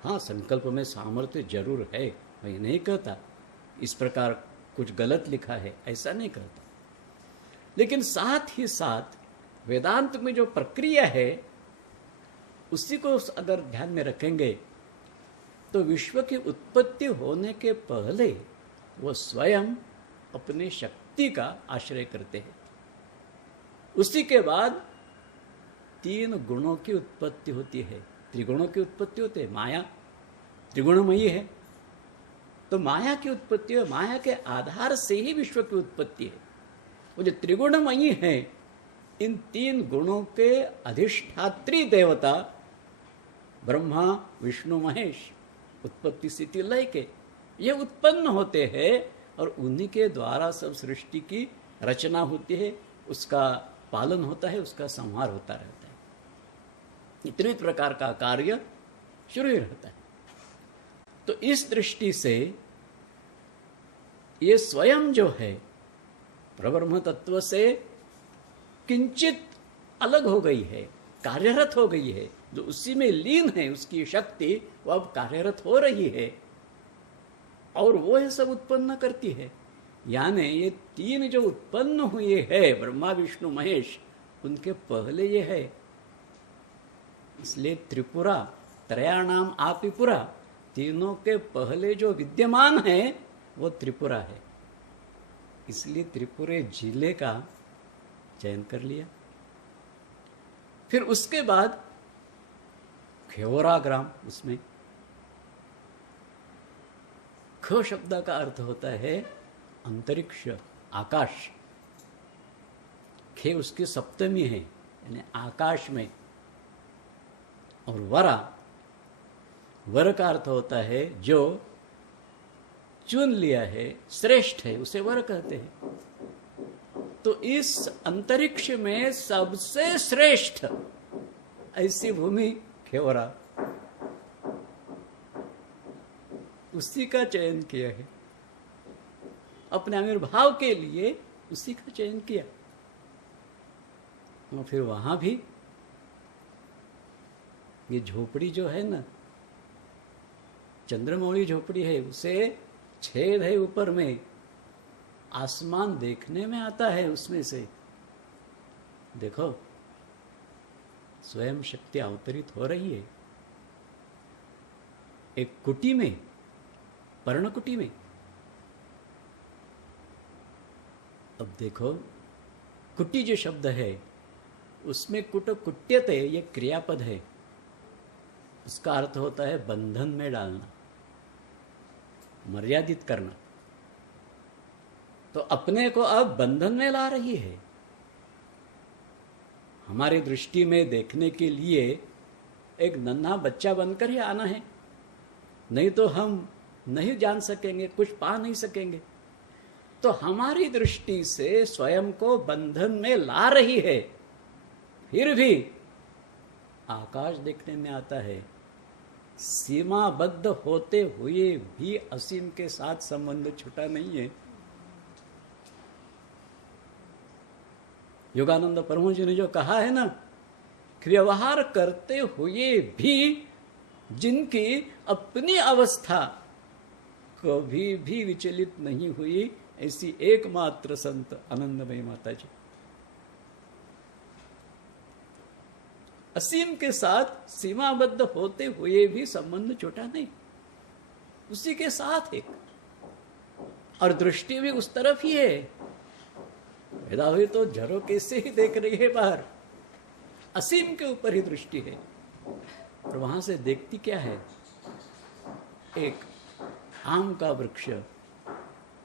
हाँ, संकल्प में सामर्थ्य जरूर है, मैं नहीं कहता इस प्रकार कुछ गलत लिखा है, ऐसा नहीं कहता, लेकिन साथ ही साथ वेदांत में जो प्रक्रिया है उसी को अगर ध्यान में रखेंगे तो विश्व की उत्पत्ति होने के पहले वो स्वयं अपने शक्ति का आश्रय करते हैं। उसी के बाद तीन गुणों की उत्पत्ति होती है, त्रिगुणों की उत्पत्ति होती है। माया त्रिगुणमयी है, तो माया की उत्पत्ति है, माया के आधार से ही विश्व की उत्पत्ति है। वो जो त्रिगुणमयी है, इन तीन गुणों के अधिष्ठात्री देवता ब्रह्मा विष्णु महेश, उत्पत्ति स्थिति लय के ये उत्पन्न होते हैं और उन्हीं के द्वारा सब सृष्टि की रचना होती है, उसका पालन होता है, उसका संहार होता रहता है। इतने प्रकार का कार्य शुरू ही रहता है। तो इस दृष्टि से ये स्वयं जो है परब्रह्म तत्व से किंचित अलग हो गई है, कार्यरत हो गई है, जो उसी में लीन है, उसकी शक्ति वो अब कार्यरत हो रही है और वो है सब उत्पन्न करती है। यानी ये तीन जो उत्पन्न हुए हैं ब्रह्मा विष्णु महेश, उनके पहले ये है, इसलिए त्रिपुरा त्रयाणाम आपिपुरा, तीनों के पहले जो विद्यमान है वो त्रिपुरा है, इसलिए त्रिपुरे जिले का चयन कर लिया। फिर उसके बाद खेवरा ग्राम, उसमें ख शब्द का अर्थ होता है अंतरिक्ष, आकाश। खे उसकी सप्तमी है, यानी आकाश में। और वरा, वर का अर्थ होता है जो चुन लिया है, श्रेष्ठ है, उसे वर कहते हैं। तो इस अंतरिक्ष में सबसे श्रेष्ठ ऐसी भूमि खेवरा, उसी का चयन किया है, अपने आविर्भाव के लिए उसी का चयन किया। और फिर वहां भी ये झोपड़ी जो है ना, चंद्रमौली झोपड़ी है, उसे छेद है ऊपर में, आसमान देखने में आता है उसमें से। देखो स्वयं शक्ति अवतरित हो रही है एक कुटी में, पर्णकुटी में। अब देखो कुटी जो शब्द है उसमें कुट कुट्यते, ये क्रियापद है, उसका अर्थ होता है बंधन में डालना, मर्यादित करना। तो अपने को अब बंधन में ला रही है। हमारी दृष्टि में देखने के लिए एक नन्हा बच्चा बनकर ही आना है, नहीं तो हम नहीं जान सकेंगे, कुछ पा नहीं सकेंगे। तो हमारी दृष्टि से स्वयं को बंधन में ला रही है, फिर भी आकाश देखने में आता है। सीमाबद्ध होते हुए भी असीम के साथ संबंध छूटा नहीं है। योगानंद परमहंस जी ने जो कहा है ना, व्यवहार करते हुए भी जिनकी अपनी अवस्था कभी भी विचलित नहीं हुई, ऐसी एकमात्र संत आनंदमयी माता जी। असीम के साथ सीमाबद्ध होते हुए भी संबंध छोटा नहीं, उसी के साथ एक। और दृष्टि भी उस तरफ ही है। पैदा हुई तो झरोके से ही देख रही है बाहर, असीम के ऊपर ही दृष्टि है। और वहां से देखती क्या है? एक आम का वृक्ष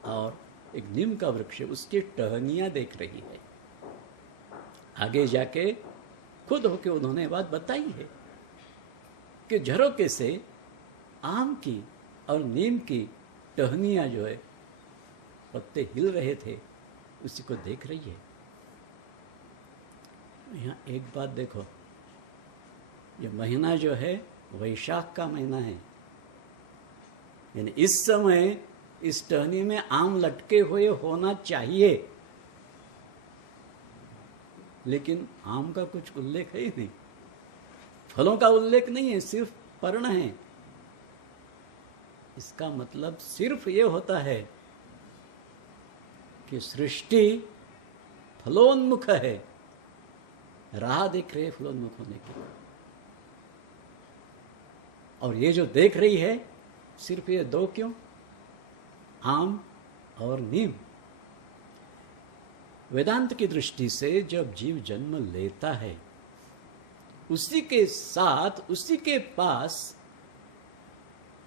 और एक नीम का वृक्ष, उसकी टहनियां देख रही है। आगे जाके खुद होके उन्होंने बात बताई है कि झरोके से आम की और नीम की टहनियां जो है, पत्ते हिल रहे थे, उसी को देख रही है। यहाँ एक बात देखो, ये महीना जो है वैशाख का महीना है, यानी इस समय इस टहनी में आम लटके हुए होना चाहिए, लेकिन आम का कुछ उल्लेख है ही नहीं, फलों का उल्लेख नहीं है, सिर्फ पर्ण है। इसका मतलब सिर्फ ये होता है कि सृष्टि फलोन्मुख है, राह देख रहे फलोन्मुख होने की। और ये जो देख रही है सिर्फ ये दो, क्यों? आम और नीम। वेदांत की दृष्टि से जब जीव जन्म लेता है, उसी के साथ, उसी के पास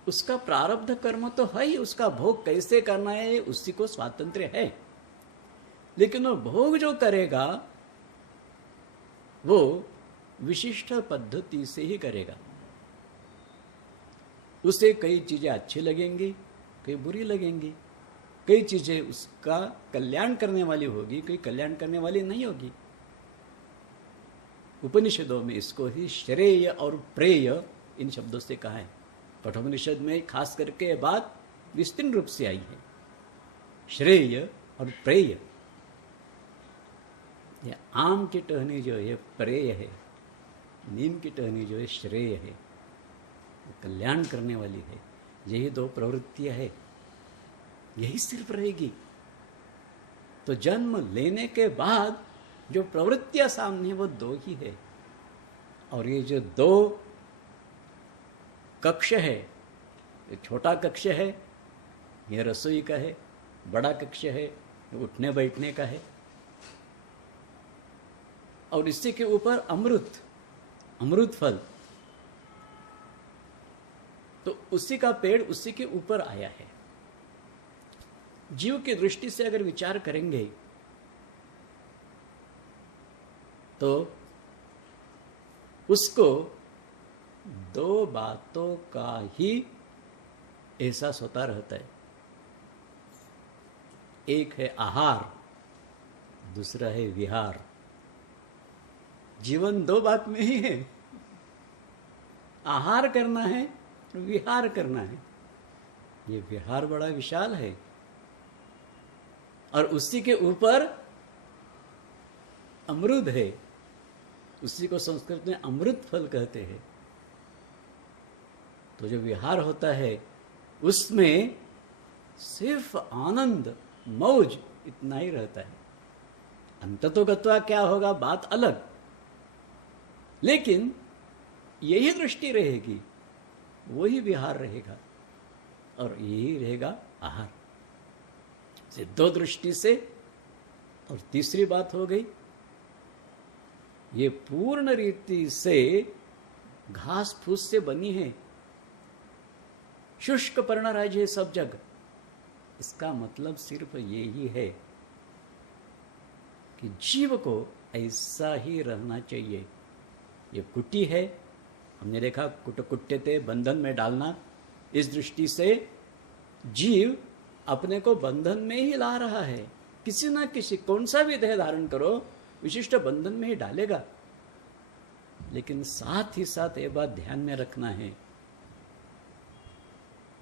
उसका प्रारब्ध कर्म तो है ही, उसका भोग कैसे करना है उसी को स्वातंत्र्य है, लेकिन वो भोग जो करेगा वो विशिष्ट पद्धति से ही करेगा। उसे कई चीजें अच्छी लगेंगी, कई बुरी लगेंगी, कई चीजें उसका कल्याण करने वाली होगी, कई कल्याण करने वाली नहीं होगी। उपनिषदों में इसको ही श्रेय और प्रेय इन शब्दों से कहा है। कठोपनिषद में खास करके बात विस्तीर्ण रूप से आई है, श्रेय और प्रेय। ये आम की टहनी जो है प्रेय है, नीम की टहनी जो है श्रेय है, कल्याण करने वाली है। यही दो प्रवृत्तियां है, यही सिर्फ रहेगी। तो जन्म लेने के बाद जो प्रवृत्तियां सामने वो दो ही है। और ये जो दो कक्ष है, एक छोटा कक्ष है, ये रसोई का है, बड़ा कक्ष है, उठने बैठने का है, और इसी के ऊपर अमृत, अमृत फल, तो उसी का पेड़ उसी के ऊपर आया है। जीव की दृष्टि से अगर विचार करेंगे तो उसको दो बातों का ही एहसास होता रहता है। एक है आहार, दूसरा है विहार। जीवन दो बात में ही है, आहार करना है, विहार करना है। ये विहार बड़ा विशाल है, और उसी के ऊपर अमृत है, उसी को संस्कृत में अमृत फल कहते हैं। तो जो विहार होता है उसमें सिर्फ आनंद, मौज, इतना ही रहता है। अंततोगत्वा क्या होगा बात अलग, लेकिन यही दृष्टि रहेगी, वही विहार रहेगा, और यही रहेगा आहार। से दो दृष्टि से। और तीसरी बात हो गई, ये पूर्ण रीति से घास फूस से बनी है, शुष्क पर्णराज है सब जग। इसका मतलब सिर्फ ये ही है कि जीव को ऐसा ही रहना चाहिए। ये कुटी है, हमने देखा कुटकुट्यते बंधन में डालना, इस दृष्टि से जीव अपने को बंधन में ही ला रहा है। किसी ना किसी, कौन सा भी देह धारण करो, विशिष्ट बंधन में ही डालेगा। लेकिन साथ ही साथ ये बात ध्यान में रखना है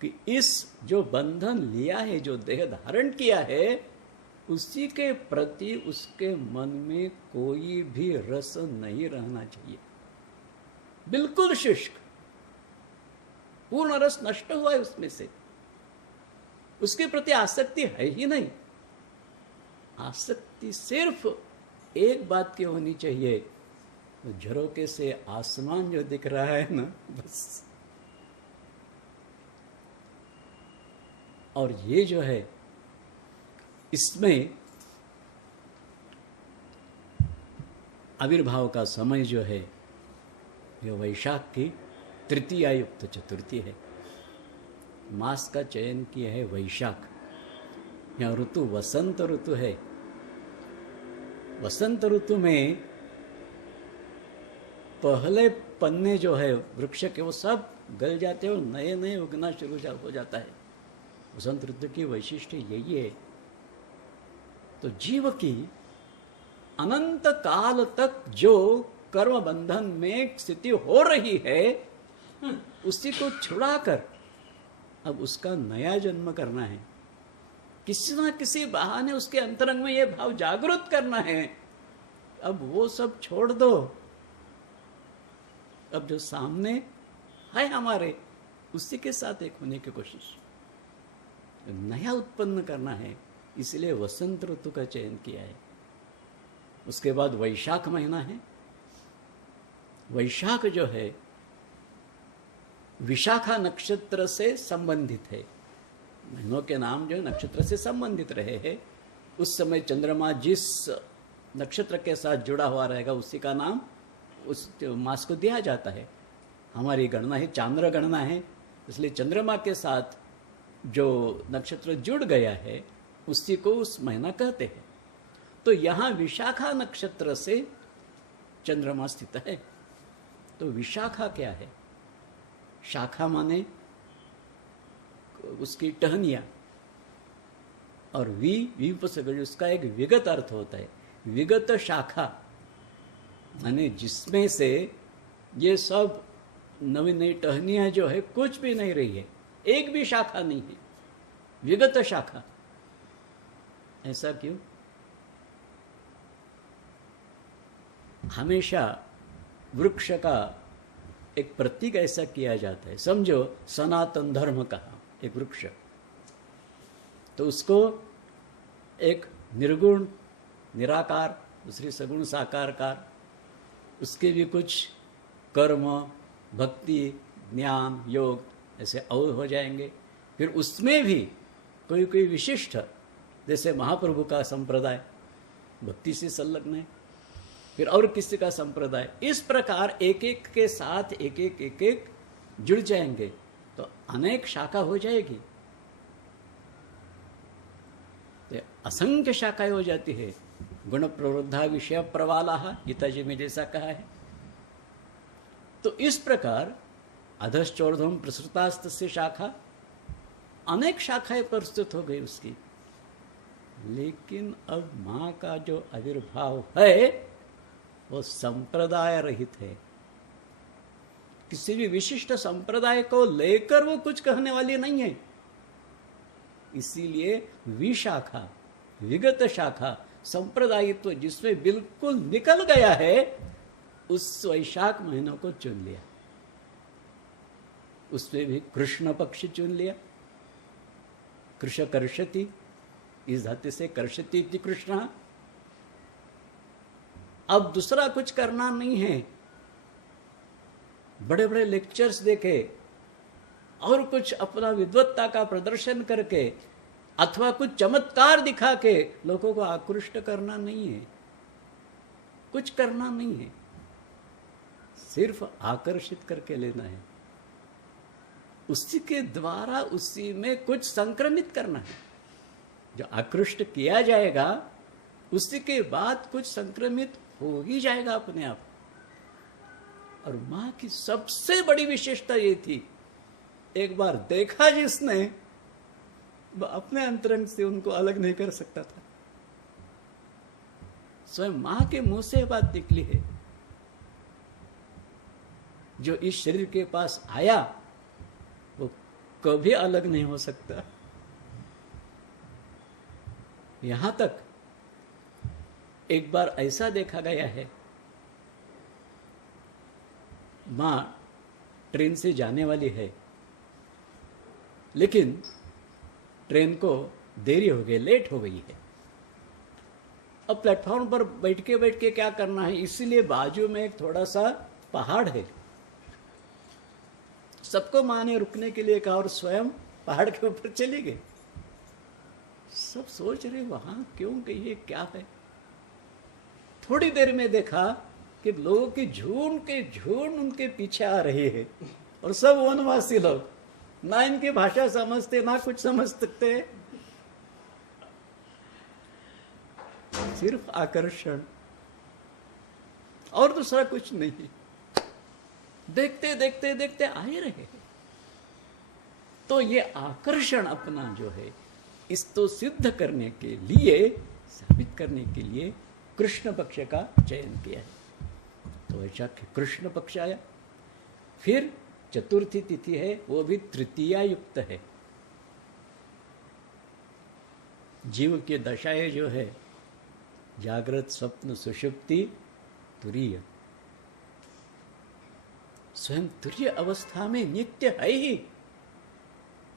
कि इस जो बंधन लिया है, जो देह धारण किया है, उसी के प्रति उसके मन में कोई भी रस नहीं रहना चाहिए। बिल्कुल शुष्क, पूर्ण रस नष्ट हुआ है उसमें से, उसके प्रति आसक्ति है ही नहीं। आसक्ति सिर्फ एक बात की होनी चाहिए, झरोके से आसमान जो दिख रहा है ना, बस। और ये जो है इसमें आविर्भाव का समय जो है यह वैशाख की तृतीया युक्त चतुर्थी है। मास का चयन किया है वैशाख। यहाँ ऋतु वसंत ऋतु है। वसंत ऋतु में पहले पन्ने जो है वृक्ष के वो सब गल जाते हैं और नए नए उगना शुरू हो जाता है। वसंत ऋतु की वैशिष्ट्य यही है। तो जीव की अनंत काल तक जो कर्म बंधन में स्थिति हो रही है उसी को छुड़ाकर अब उसका नया जन्म करना है। किसी ना किसी बहाने उसके अंतरंग में यह भाव जागृत करना है। अब वो सब छोड़ दो। अब जो सामने है हमारे उसी के साथ एक होने की कोशिश, नया उत्पन्न करना है। इसलिए वसंत ऋतु का चयन किया है। उसके बाद वैशाख महीना है। वैशाख जो है विशाखा नक्षत्र से संबंधित है। महीनों के नाम जो नक्षत्र से संबंधित रहे हैं। उस समय चंद्रमा जिस नक्षत्र के साथ जुड़ा हुआ रहेगा उसी का नाम उस मास को दिया जाता है। हमारी गणना है चांद्र गणना है, इसलिए चंद्रमा के साथ जो नक्षत्र जुड़ गया है उसी को उस महीना कहते हैं। तो यहाँ विशाखा नक्षत्र से चंद्रमा स्थित है। तो विशाखा क्या है? शाखा माने उसकी टहनिया, और वीप से उसका एक विगत अर्थ होता है। विगत शाखा माने जिसमें से ये सब नवी नई टहनियां जो है कुछ भी नहीं रही है, एक भी शाखा नहीं है, विगत शाखा। ऐसा क्यों? हमेशा वृक्ष का एक प्रतीक ऐसा किया जाता है। समझो सनातन धर्म का एक वृक्ष, तो उसको एक निर्गुण निराकार, दूसरी सगुण साकारकार, उसके भी कुछ कर्म भक्ति ज्ञान योग ऐसे और हो जाएंगे। फिर उसमें भी कोई कोई विशिष्ट, जैसे महाप्रभु का संप्रदाय भक्ति से संलग्न है, फिर और किसी का संप्रदाय, इस प्रकार एक एक के साथ एक एक जुड़ जाएंगे तो अनेक शाखा हो जाएगी। तो असंख्य शाखाएं हो जाती है। गुण प्रवृद्धा विषय प्रवाला, गीता जी में जैसा कहा है। तो इस प्रकार अधश्चोर्ध्वम प्रसृतास्त से शाखा, अनेक शाखाएं प्रस्तुत हो गई उसकी। लेकिन अब मां का जो आविर्भाव है वो संप्रदाय रहित है। किसी भी विशिष्ट संप्रदाय को लेकर वो कुछ कहने वाली नहीं है। इसीलिए विशाखा, विगत शाखा, संप्रदायित्व जिसमें बिल्कुल निकल गया है, उस वैशाख महीनों को चुन लिया। उसमें भी कृष्ण पक्ष चुन लिया। कृष कर्षति, इस धातु से कर्षति इति कृष्ण। अब दूसरा कुछ करना नहीं है। बड़े बड़े लेक्चर्स देके और कुछ अपना विद्वत्ता का प्रदर्शन करके अथवा कुछ चमत्कार दिखा के लोगों को आकृष्ट करना नहीं है, कुछ करना नहीं है, सिर्फ आकर्षित करके लेना है। उसी के द्वारा उसी में कुछ संक्रमित करना है। जो आकृष्ट किया जाएगा उसी के बाद कुछ संक्रमित हो ही जाएगा अपने आप। और मां की सबसे बड़ी विशेषता ये थी, एक बार देखा जिसने वो अपने अंतरंग से उनको अलग नहीं कर सकता था। स्वयं मां के मुंह से बात निकली है, जो इस शरीर के पास आया वो कभी अलग नहीं हो सकता। यहां तक एक बार ऐसा देखा गया है, मां ट्रेन से जाने वाली है, लेकिन ट्रेन को देरी हो गई, लेट हो गई है। अब प्लेटफॉर्म पर बैठ के क्या करना है, इसीलिए बाजू में एक थोड़ा सा पहाड़ है। सबको मां ने रुकने के लिए कहा और स्वयं पहाड़ के ऊपर चली गई। सब सोच रहे वहां क्यों गई है, क्या है। थोड़ी देर में देखा कि लोगों की झुंड के झुंड उनके पीछे आ रही है, और सब वनवासी लोग, ना इनकी भाषा समझते ना कुछ समझ सकते, सिर्फ आकर्षण और दूसरा कुछ नहीं। देखते देखते देखते आए रहे। तो ये आकर्षण अपना जो है, इसको सिद्ध करने के लिए, साबित करने के लिए कृष्ण पक्ष का चयन किया है। तो ऐसा कृष्ण पक्ष आया। फिर चतुर्थी तिथि है, वो भी तृतीया युक्त है। जीव की दशाएं जो है, जागृत, स्वप्न, सुषुप्ति, तुरीय, स्वयं तुरीय अवस्था में नित्य है ही,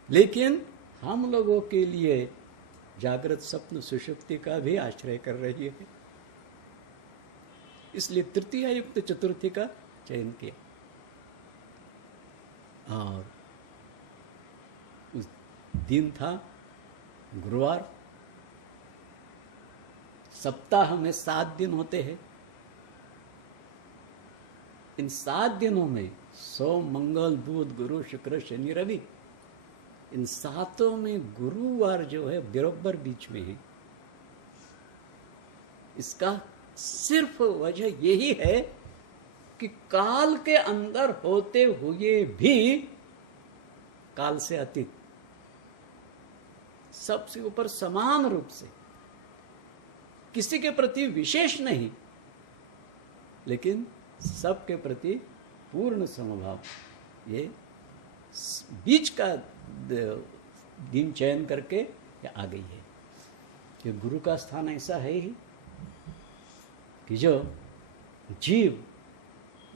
लेकिन हम लोगों के लिए जागृत, स्वप्न, सुषुप्ति का भी आश्रय कर रही है। इसलिए तृतीया युक्त चतुर्थी का चयन किया। और उस दिन था गुरुवार। सप्ताह में 7 दिन होते हैं। इन 7 दिनों में सोम, मंगल, बुध, गुरु, शुक्र, शनि, रवि, इन 7 में गुरुवार जो है बराबर बीच में है। इसका सिर्फ वजह यही है कि काल के अंदर होते हुए भी काल से अतीत, सबसे ऊपर समान रूप से, किसी के प्रति विशेष नहीं, लेकिन सबके प्रति पूर्ण समभाव, ये बीच का दिन चयन करके ये आ गई है। कि गुरु का स्थान ऐसा है ही कि जो जीव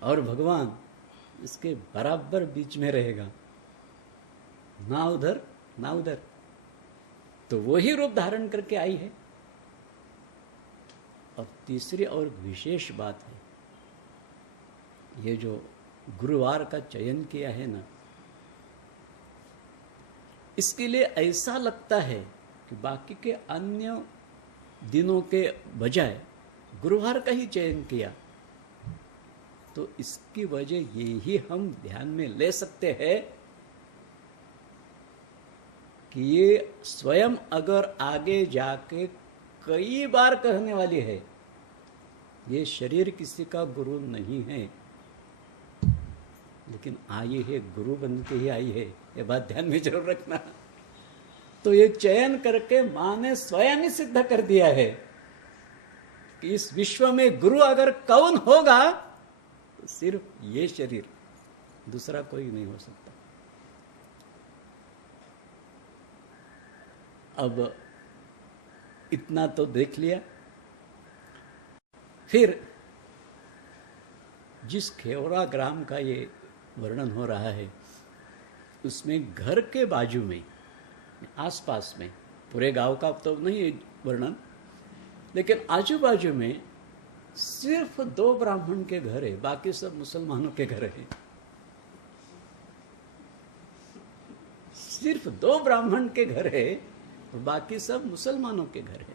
और भगवान इसके बराबर बीच में रहेगा, ना उधर ना उधर। तो वही रूप धारण करके आई है। अब तीसरी और विशेष बात है, ये जो गुरुवार का चयन किया है ना, इसके लिए ऐसा लगता है कि बाकी के अन्य दिनों के बजाय गुरुवार का ही चयन किया। तो इसकी वजह ये ही हम ध्यान में ले सकते हैं कि ये स्वयं अगर आगे जाके कई बार कहने वाली है, ये शरीर किसी का गुरु नहीं है, लेकिन आई है गुरु बन के ही आई है। ये बात ध्यान में जरूर रखना। तो ये चयन करके मां ने स्वयं ही सिद्ध कर दिया है कि इस विश्व में गुरु अगर कौन होगा तो सिर्फ ये शरीर, दूसरा कोई नहीं हो सकता। अब इतना तो देख लिया। फिर जिस खेवरा ग्राम का ये वर्णन हो रहा है, उसमें घर के बाजू में, आसपास में, पूरे गांव का तो नहीं वर्णन, लेकिन आजू बाजू में सिर्फ 2 ब्राह्मण के घर है, बाकी सब मुसलमानों के घर है। सिर्फ 2 ब्राह्मण के घर है और बाकी सब मुसलमानों के घर है।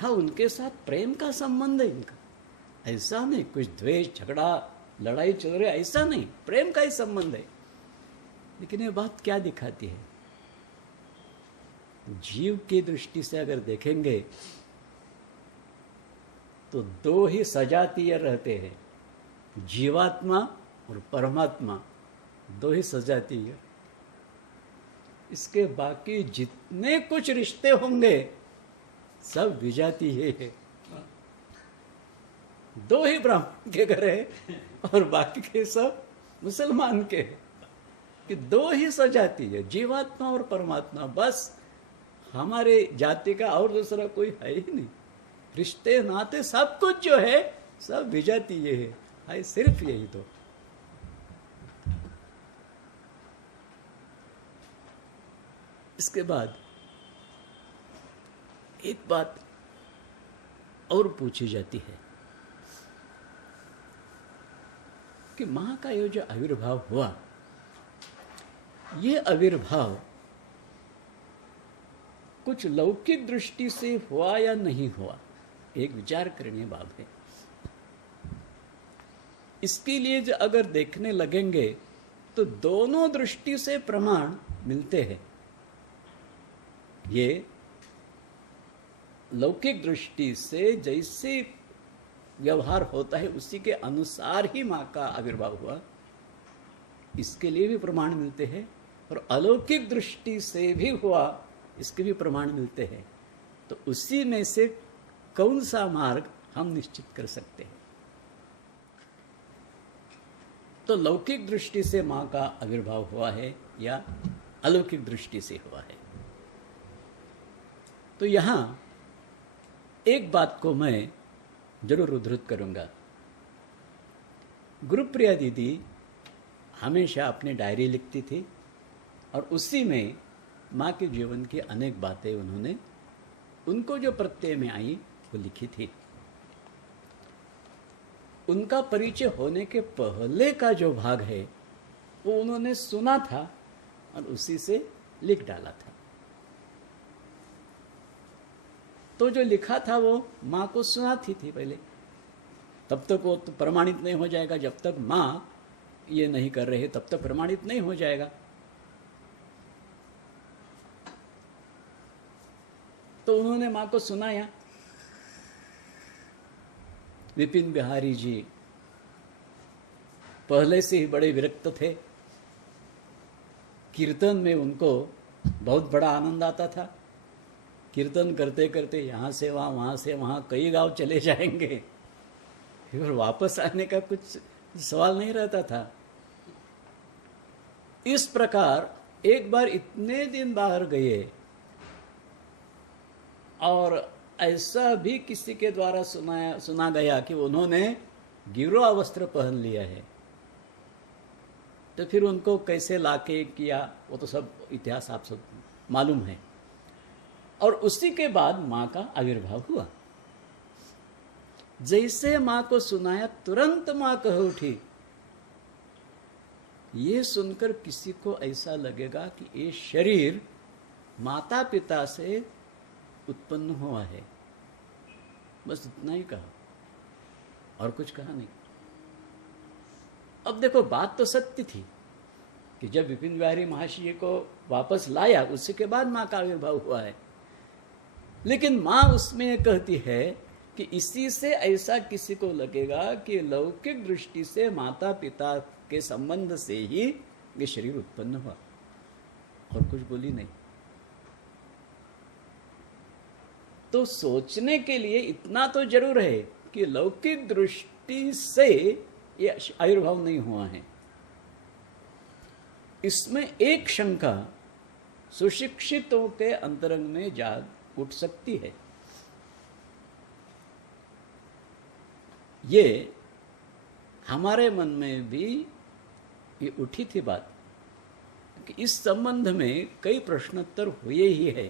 हाँ, उनके साथ प्रेम का संबंध है इनका, ऐसा नहीं कुछ द्वेष, झगड़ा, लड़ाई चल रही, ऐसा नहीं, प्रेम का ही संबंध है। लेकिन ये बात क्या दिखाती है? जीव की दृष्टि से अगर देखेंगे तो 2 ही सजातीय रहते हैं, जीवात्मा और परमात्मा, 2 ही सजातीय। इसके बाकी जितने कुछ रिश्ते होंगे सब विजातीय है। 2 ही ब्राह्मण के घर है और बाकी के सब मुसलमान के हैं। कि 2 ही सजातीय, जीवात्मा और परमात्मा, बस हमारे जाति का और दूसरा कोई है ही नहीं। रिश्ते नाते सब कुछ जो है सब विजातीय है सिर्फ यही तो। इसके बाद एक बात और पूछी जाती है कि मां का ये जो आविर्भाव हुआ, ये आविर्भाव कुछ लौकिक दृष्टि से हुआ या नहीं हुआ, एक विचार करने बात है। इसके लिए जो अगर देखने लगेंगे तो दोनों दृष्टि से प्रमाण मिलते हैं। ये लौकिक दृष्टि से जैसे व्यवहार होता है उसी के अनुसार ही माँ का आविर्भाव हुआ, इसके लिए भी प्रमाण मिलते हैं, और अलौकिक दृष्टि से भी हुआ इसके भी प्रमाण मिलते हैं। तो उसी में से कौन सा मार्ग हम निश्चित कर सकते हैं। तो लौकिक दृष्टि से माँ का आविर्भाव हुआ है या अलौकिक दृष्टि से हुआ है। तो यहां एक बात को मैं जरूर उद्धृत करूंगा। गुरुप्रिया दीदी हमेशा अपनी डायरी लिखती थी और उसी में माँ के जीवन की अनेक बातें उन्होंने उनको जो प्रत्यय में आई वो लिखी थी। उनका परिचय होने के पहले का जो भाग है वो उन्होंने सुना था और उसी से लिख डाला था। तो जो लिखा था वो माँ को सुनाती थी पहले, तब तक वो तो प्रमाणित नहीं हो जाएगा। जब तक माँ ये नहीं कर रहे तब तक प्रमाणित नहीं हो जाएगा। तो उन्होंने माँ को सुनाया। विपिन बिहारी जी पहले से ही बड़े विरक्त थे। कीर्तन में उनको बहुत बड़ा आनंद आता था। कीर्तन करते करते यहाँ से वहाँ से वहाँ कई गांव चले जाएंगे, फिर वापस आने का कुछ सवाल नहीं रहता था। इस प्रकार एक बार इतने दिन बाहर गए और ऐसा भी किसी के द्वारा सुना गया कि उन्होंने गिरोह वस्त्र पहन लिया है। तो फिर उनको कैसे लाके किया वो तो सब इतिहास आप सब मालूम है। और उसी के बाद माँ का आविर्भाव हुआ। जैसे माँ को सुनाया तुरंत माँ कह उठी। ये सुनकर किसी को ऐसा लगेगा कि ये शरीर माता पिता से उत्पन्न हुआ है, बस इतना ही कहा और कुछ कहा नहीं। अब देखो बात तो सत्य थी कि जब विपिन बिहारी महर्षि को वापस लाया उसी के बाद माँ का आविर्भाव हुआ है। लेकिन माँ उसमें कहती है कि इसी से ऐसा किसी को लगेगा कि लौकिक दृष्टि से माता पिता के संबंध से ही ये शरीर उत्पन्न हुआ, और कुछ बोली नहीं। तो सोचने के लिए इतना तो जरूर है कि लौकिक दृष्टि से ये आविर्भाव नहीं हुआ है। इसमें एक शंका सुशिक्षितों के अंतरंग में जाग उठ सकती है। ये हमारे मन में भी ये उठी थी बात कि इस संबंध में कई प्रश्नोत्तर हुए ही है।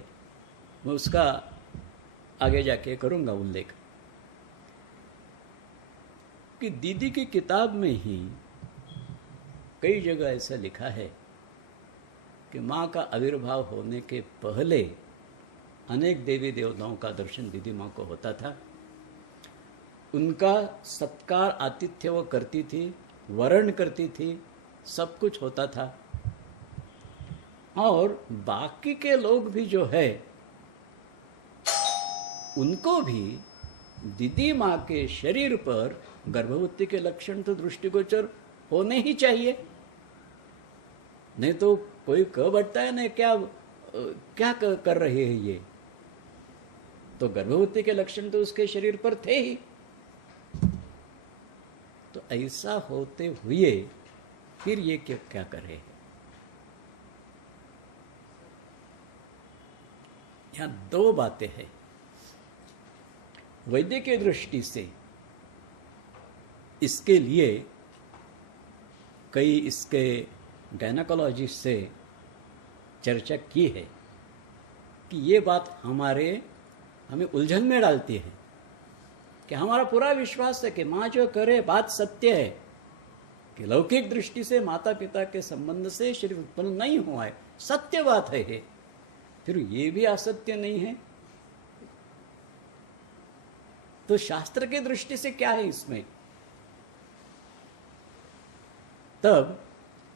मैं उसका आगे जाके करूंगा उल्लेख कि दीदी की किताब में ही कई जगह ऐसा लिखा है कि माँ का आविर्भाव होने के पहले अनेक देवी देवताओं का दर्शन दीदी माँ को होता था। उनका सत्कार आतिथ्य वो करती थी, वरण करती थी, सब कुछ होता था। और बाकी के लोग भी जो है उनको भी दीदी माँ के शरीर पर गर्भवती के लक्षण तो दृष्टिगोचर होने ही चाहिए, नहीं तो कोई कह बैठता है ना क्या कर रहे हैं ये। तो गर्भवती के लक्षण तो उसके शरीर पर थे ही। तो ऐसा होते हुए फिर ये क्या करे। यहां दो बातें हैं। वैद्य की दृष्टि से इसके लिए कई इसके गायनेकोलॉजिस्ट से चर्चा की है कि ये बात हमें उलझन में डालती है कि हमारा पूरा विश्वास है कि माँ जो करे बात सत्य है कि लौकिक दृष्टि से माता पिता के संबंध से शरीर उत्पन्न नहीं हुआ है, सत्य बात है ये। फिर ये भी असत्य नहीं है, तो शास्त्र की दृष्टि से क्या है इसमें? तब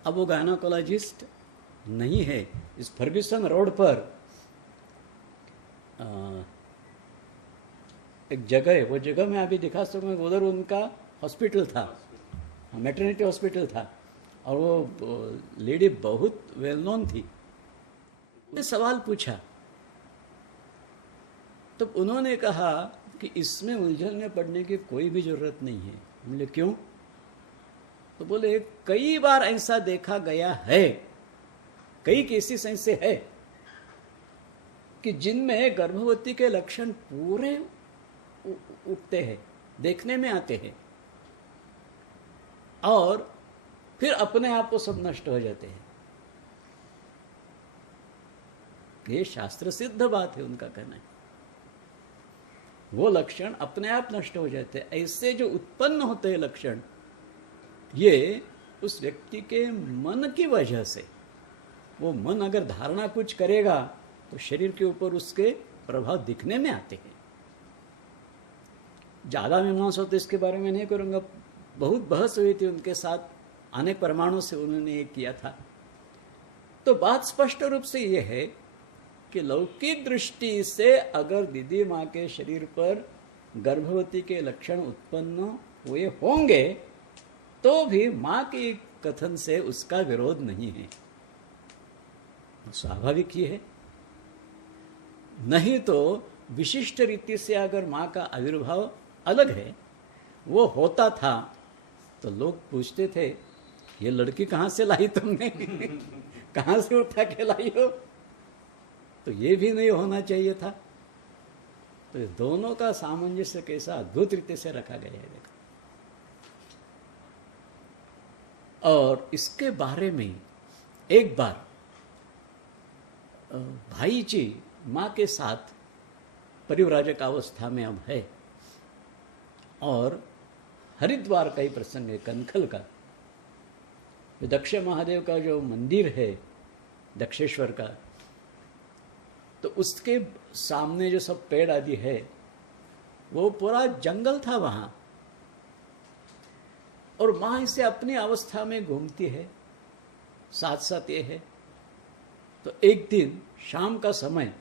अब वो गायनोकोलॉजिस्ट नहीं है। इस फर्ग्यूसन रोड पर एक जगह है, वो जगह मैं अभी दिखा सकूँगा, उधर उनका हॉस्पिटल था, मैटरनिटी हॉस्पिटल था, और वो लेडी बहुत वेल नोन थी। उसने सवाल पूछा, तो उन्होंने कहा कि इसमें उलझन में पड़ने की कोई भी जरूरत नहीं है। बोले क्यों? तो बोले कई बार ऐसा देखा गया है, कई केसेस ऐसे है कि जिनमें गर्भवती के लक्षण पूरे उठते हैं, देखने में आते हैं, और फिर अपने आप को सब नष्ट हो जाते हैं। ये शास्त्र सिद्ध बात है, उनका कहना है। वो लक्षण अपने आप नष्ट हो जाते हैं। ऐसे जो उत्पन्न होते हैं लक्षण, ये उस व्यक्ति के मन की वजह से, वो मन अगर धारणा कुछ करेगा तो शरीर के ऊपर उसके प्रभाव दिखने में आते हैं। ज़्यादा मीमांसा तो इसके बारे में नहीं करूँगा, बहुत बहस हुई थी उनके साथ, अनेक प्रमाणों से उन्होंने ये किया था। तो बात स्पष्ट रूप से ये है कि लौकिक दृष्टि से अगर दीदी माँ के शरीर पर गर्भवती के लक्षण उत्पन्न हुए होंगे तो भी माँ के कथन से उसका विरोध नहीं है, स्वाभाविक ही है। नहीं तो विशिष्ट रीति से अगर माँ का आविर्भाव अलग है, वो होता था, तो लोग पूछते थे ये लड़की कहाँ से लाई तुमने कहाँ से उठा के लाई हो? तो ये भी नहीं होना चाहिए था। तो दोनों का सामंजस्य कैसा अद्भुत रीति से रखा गया है, देखो। और इसके बारे में एक बार भाई जी माँ के साथ परिव्राजक अवस्था में अब है, और हरिद्वार का ही प्रसंग है, कनखल का। दक्ष महादेव का जो मंदिर है दक्षेश्वर का, तो उसके सामने जो सब पेड़ आदि है, वो पूरा जंगल था वहाँ, और माँ इसे अपनी अवस्था में घूमती है। साथ साथ ये है, तो एक दिन शाम का समय,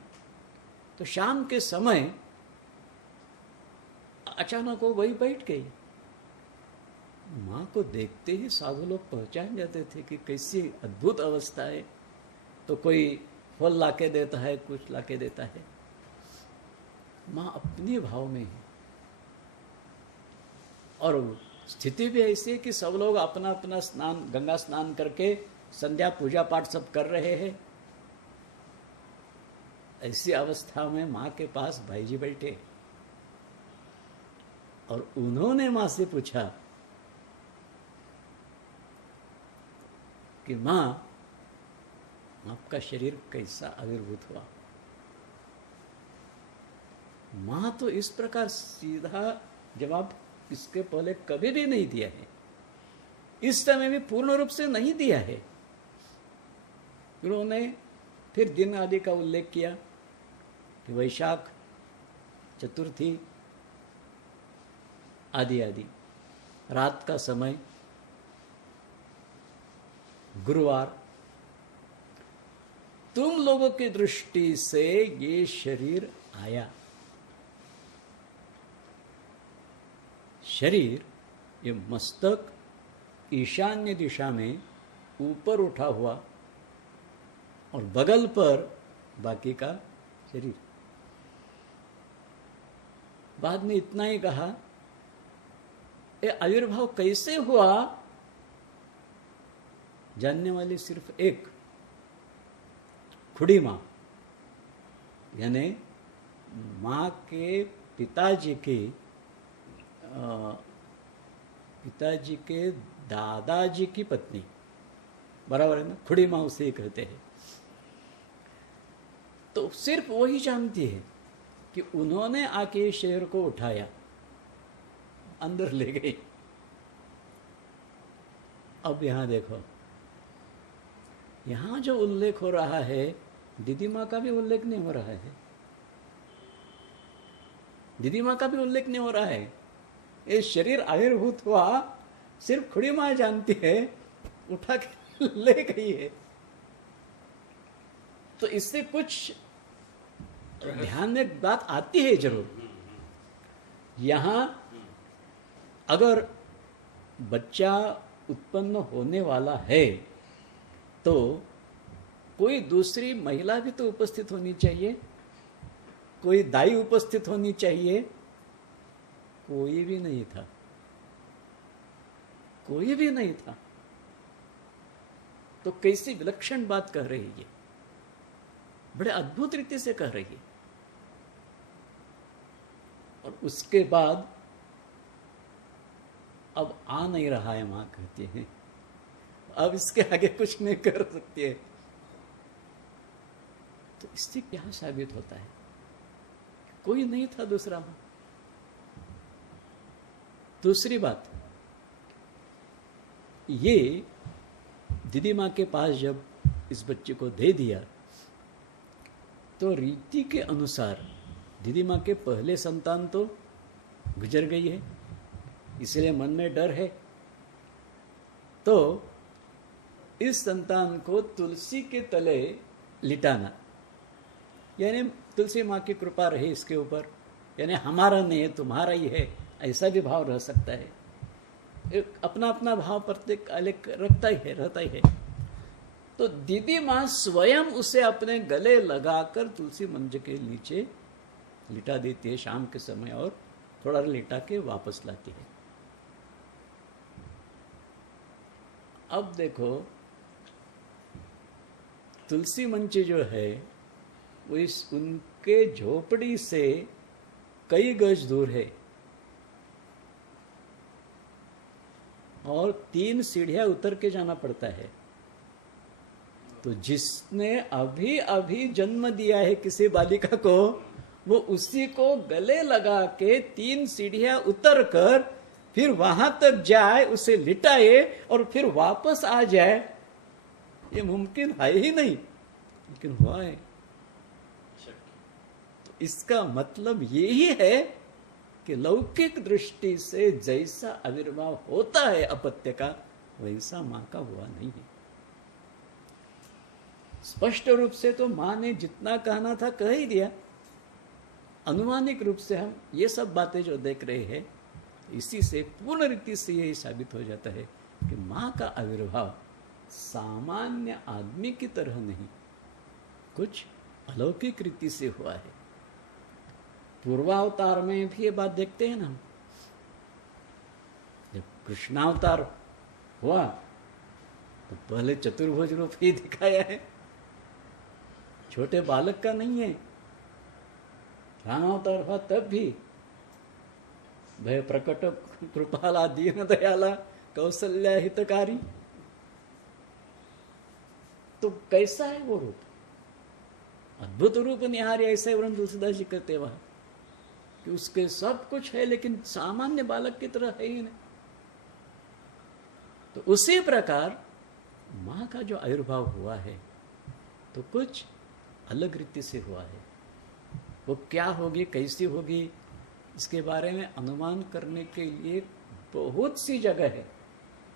तो शाम के समय अचानक वो वही बैठ गई। माँ को देखते ही साधु लोग पहचान जाते थे कि कैसी अद्भुत अवस्था है। तो कोई फल लाके देता है, कुछ लाके देता है, माँ अपने भाव में है। और स्थिति भी ऐसी है कि सब लोग अपना अपना स्नान, गंगा स्नान करके संध्या पूजा पाठ सब कर रहे हैं। ऐसी अवस्था में माँ के पास भाई जी बैठे, और उन्होंने माँ से पूछा कि माँ, आपका शरीर कैसा आविर्भूत हुआ? माँ तो इस प्रकार सीधा जवाब इसके पहले कभी भी नहीं दिया है, इस समय भी पूर्ण रूप से नहीं दिया है। उन्होंने फिर दिन आदि का उल्लेख किया कि वैशाख चतुर्थी आदि आदि, रात का समय, गुरुवार। तुम लोगों की दृष्टि से ये शरीर आया। शरीर, ये मस्तक ईशान्य दिशा में ऊपर उठा हुआ, और बगल पर बाकी का शरीर। बाद में इतना ही कहा, ये आविर्भाव कैसे हुआ जानने वाली सिर्फ एक, खुड़ी माँ, यानी माँ के पिताजी के दादाजी की पत्नी, बराबर है ना, खुड़ी माँ उसे ही कहते हैं। तो सिर्फ वही जानती है कि उन्होंने आके शरीर को उठाया, अंदर ले गई। अब यहां देखो, यहां जो उल्लेख हो रहा है दीदी माँ का भी उल्लेख नहीं हो रहा है। दीदी माँ का भी उल्लेख नहीं हो रहा है। ये शरीर आविर्भूत हुआ सिर्फ खुड़ी माँ जानती है, उठा के ले गई है। तो इससे कुछ ध्यान में एक बात आती है जरूर। यहां अगर बच्चा उत्पन्न होने वाला है तो कोई दूसरी महिला भी तो उपस्थित होनी चाहिए, कोई दाई उपस्थित होनी चाहिए। कोई भी नहीं था, कोई भी नहीं था। तो कैसी विलक्षण बात कह रही है, बड़े अद्भुत रीति से कह रही है। और उसके बाद अब आ नहीं रहा है, मां कहती है अब इसके आगे कुछ नहीं कर सकती है। तो इससे क्या साबित होता है? कोई नहीं था दूसरा मां। दूसरी बात, ये दीदी मां के पास जब इस बच्चे को दे दिया तो रीति के अनुसार दीदी मां के पहले संतान तो गुजर गई है, इसलिए मन में डर है। तो इस संतान को तुलसी के तले लिटाना, यानी तुलसी माँ की कृपा रहे इसके ऊपर, यानी हमारा नहीं है तुम्हारा ही है, ऐसा भी भाव रह सकता है। एक अपना अपना भाव प्रत्येक अलग रखता ही है, रहता ही है। तो दीदी माँ स्वयं उसे अपने गले लगाकर तुलसी मंच के नीचे लिटा देती है शाम के समय, और थोड़ा लिटा के वापस लाती है। अब देखो, तुलसी मंच जो है वो इस उनके झोपड़ी से कई गज दूर है, और 3 सीढ़ियां उतर के जाना पड़ता है। तो जिसने अभी अभी जन्म दिया है किसी बालिका को, वो उसी को गले लगा के 3 सीढ़ियां उतर कर फिर वहां तक जाए, उसे लिटाए और फिर वापस आ जाए, ये मुमकिन है ही नहीं, लेकिन हुआ है। तो इसका मतलब यही है कि लौकिक दृष्टि से जैसा आविर्भाव होता है अपत्य का, वैसा मां का हुआ नहीं है। स्पष्ट रूप से तो मां ने जितना कहना था कह ही दिया। अनुमानिक रूप से हम ये सब बातें जो देख रहे हैं, इसी से पूर्ण रीति से यही साबित हो जाता है कि मां का आविर्भाव सामान्य आदमी की तरह नहीं, कुछ अलौकिक रीति से हुआ है। पूर्वावतार में भी ये बात देखते हैं ना हम। जब कृष्णावतार हुआ तो पहले चतुर्भुज रूप ही दिखाया है, छोटे बालक का नहीं है। रामावतार हुआ तब भी भय प्रकट कृपाला दीन दयाला कौशल्या हितकारी। तो कैसा है वो रूप? अद्भुत रूप निहारी, ऐसे वरुण तुलसीदास जी कहते वह कि उसके सब कुछ है लेकिन सामान्य बालक की तरह है ही नहीं। तो उसी प्रकार मां का जो आविर्भाव हुआ है तो कुछ अलग रीति से हुआ है। वो क्या होगी, कैसी होगी, इसके बारे में अनुमान करने के लिए बहुत सी जगह है,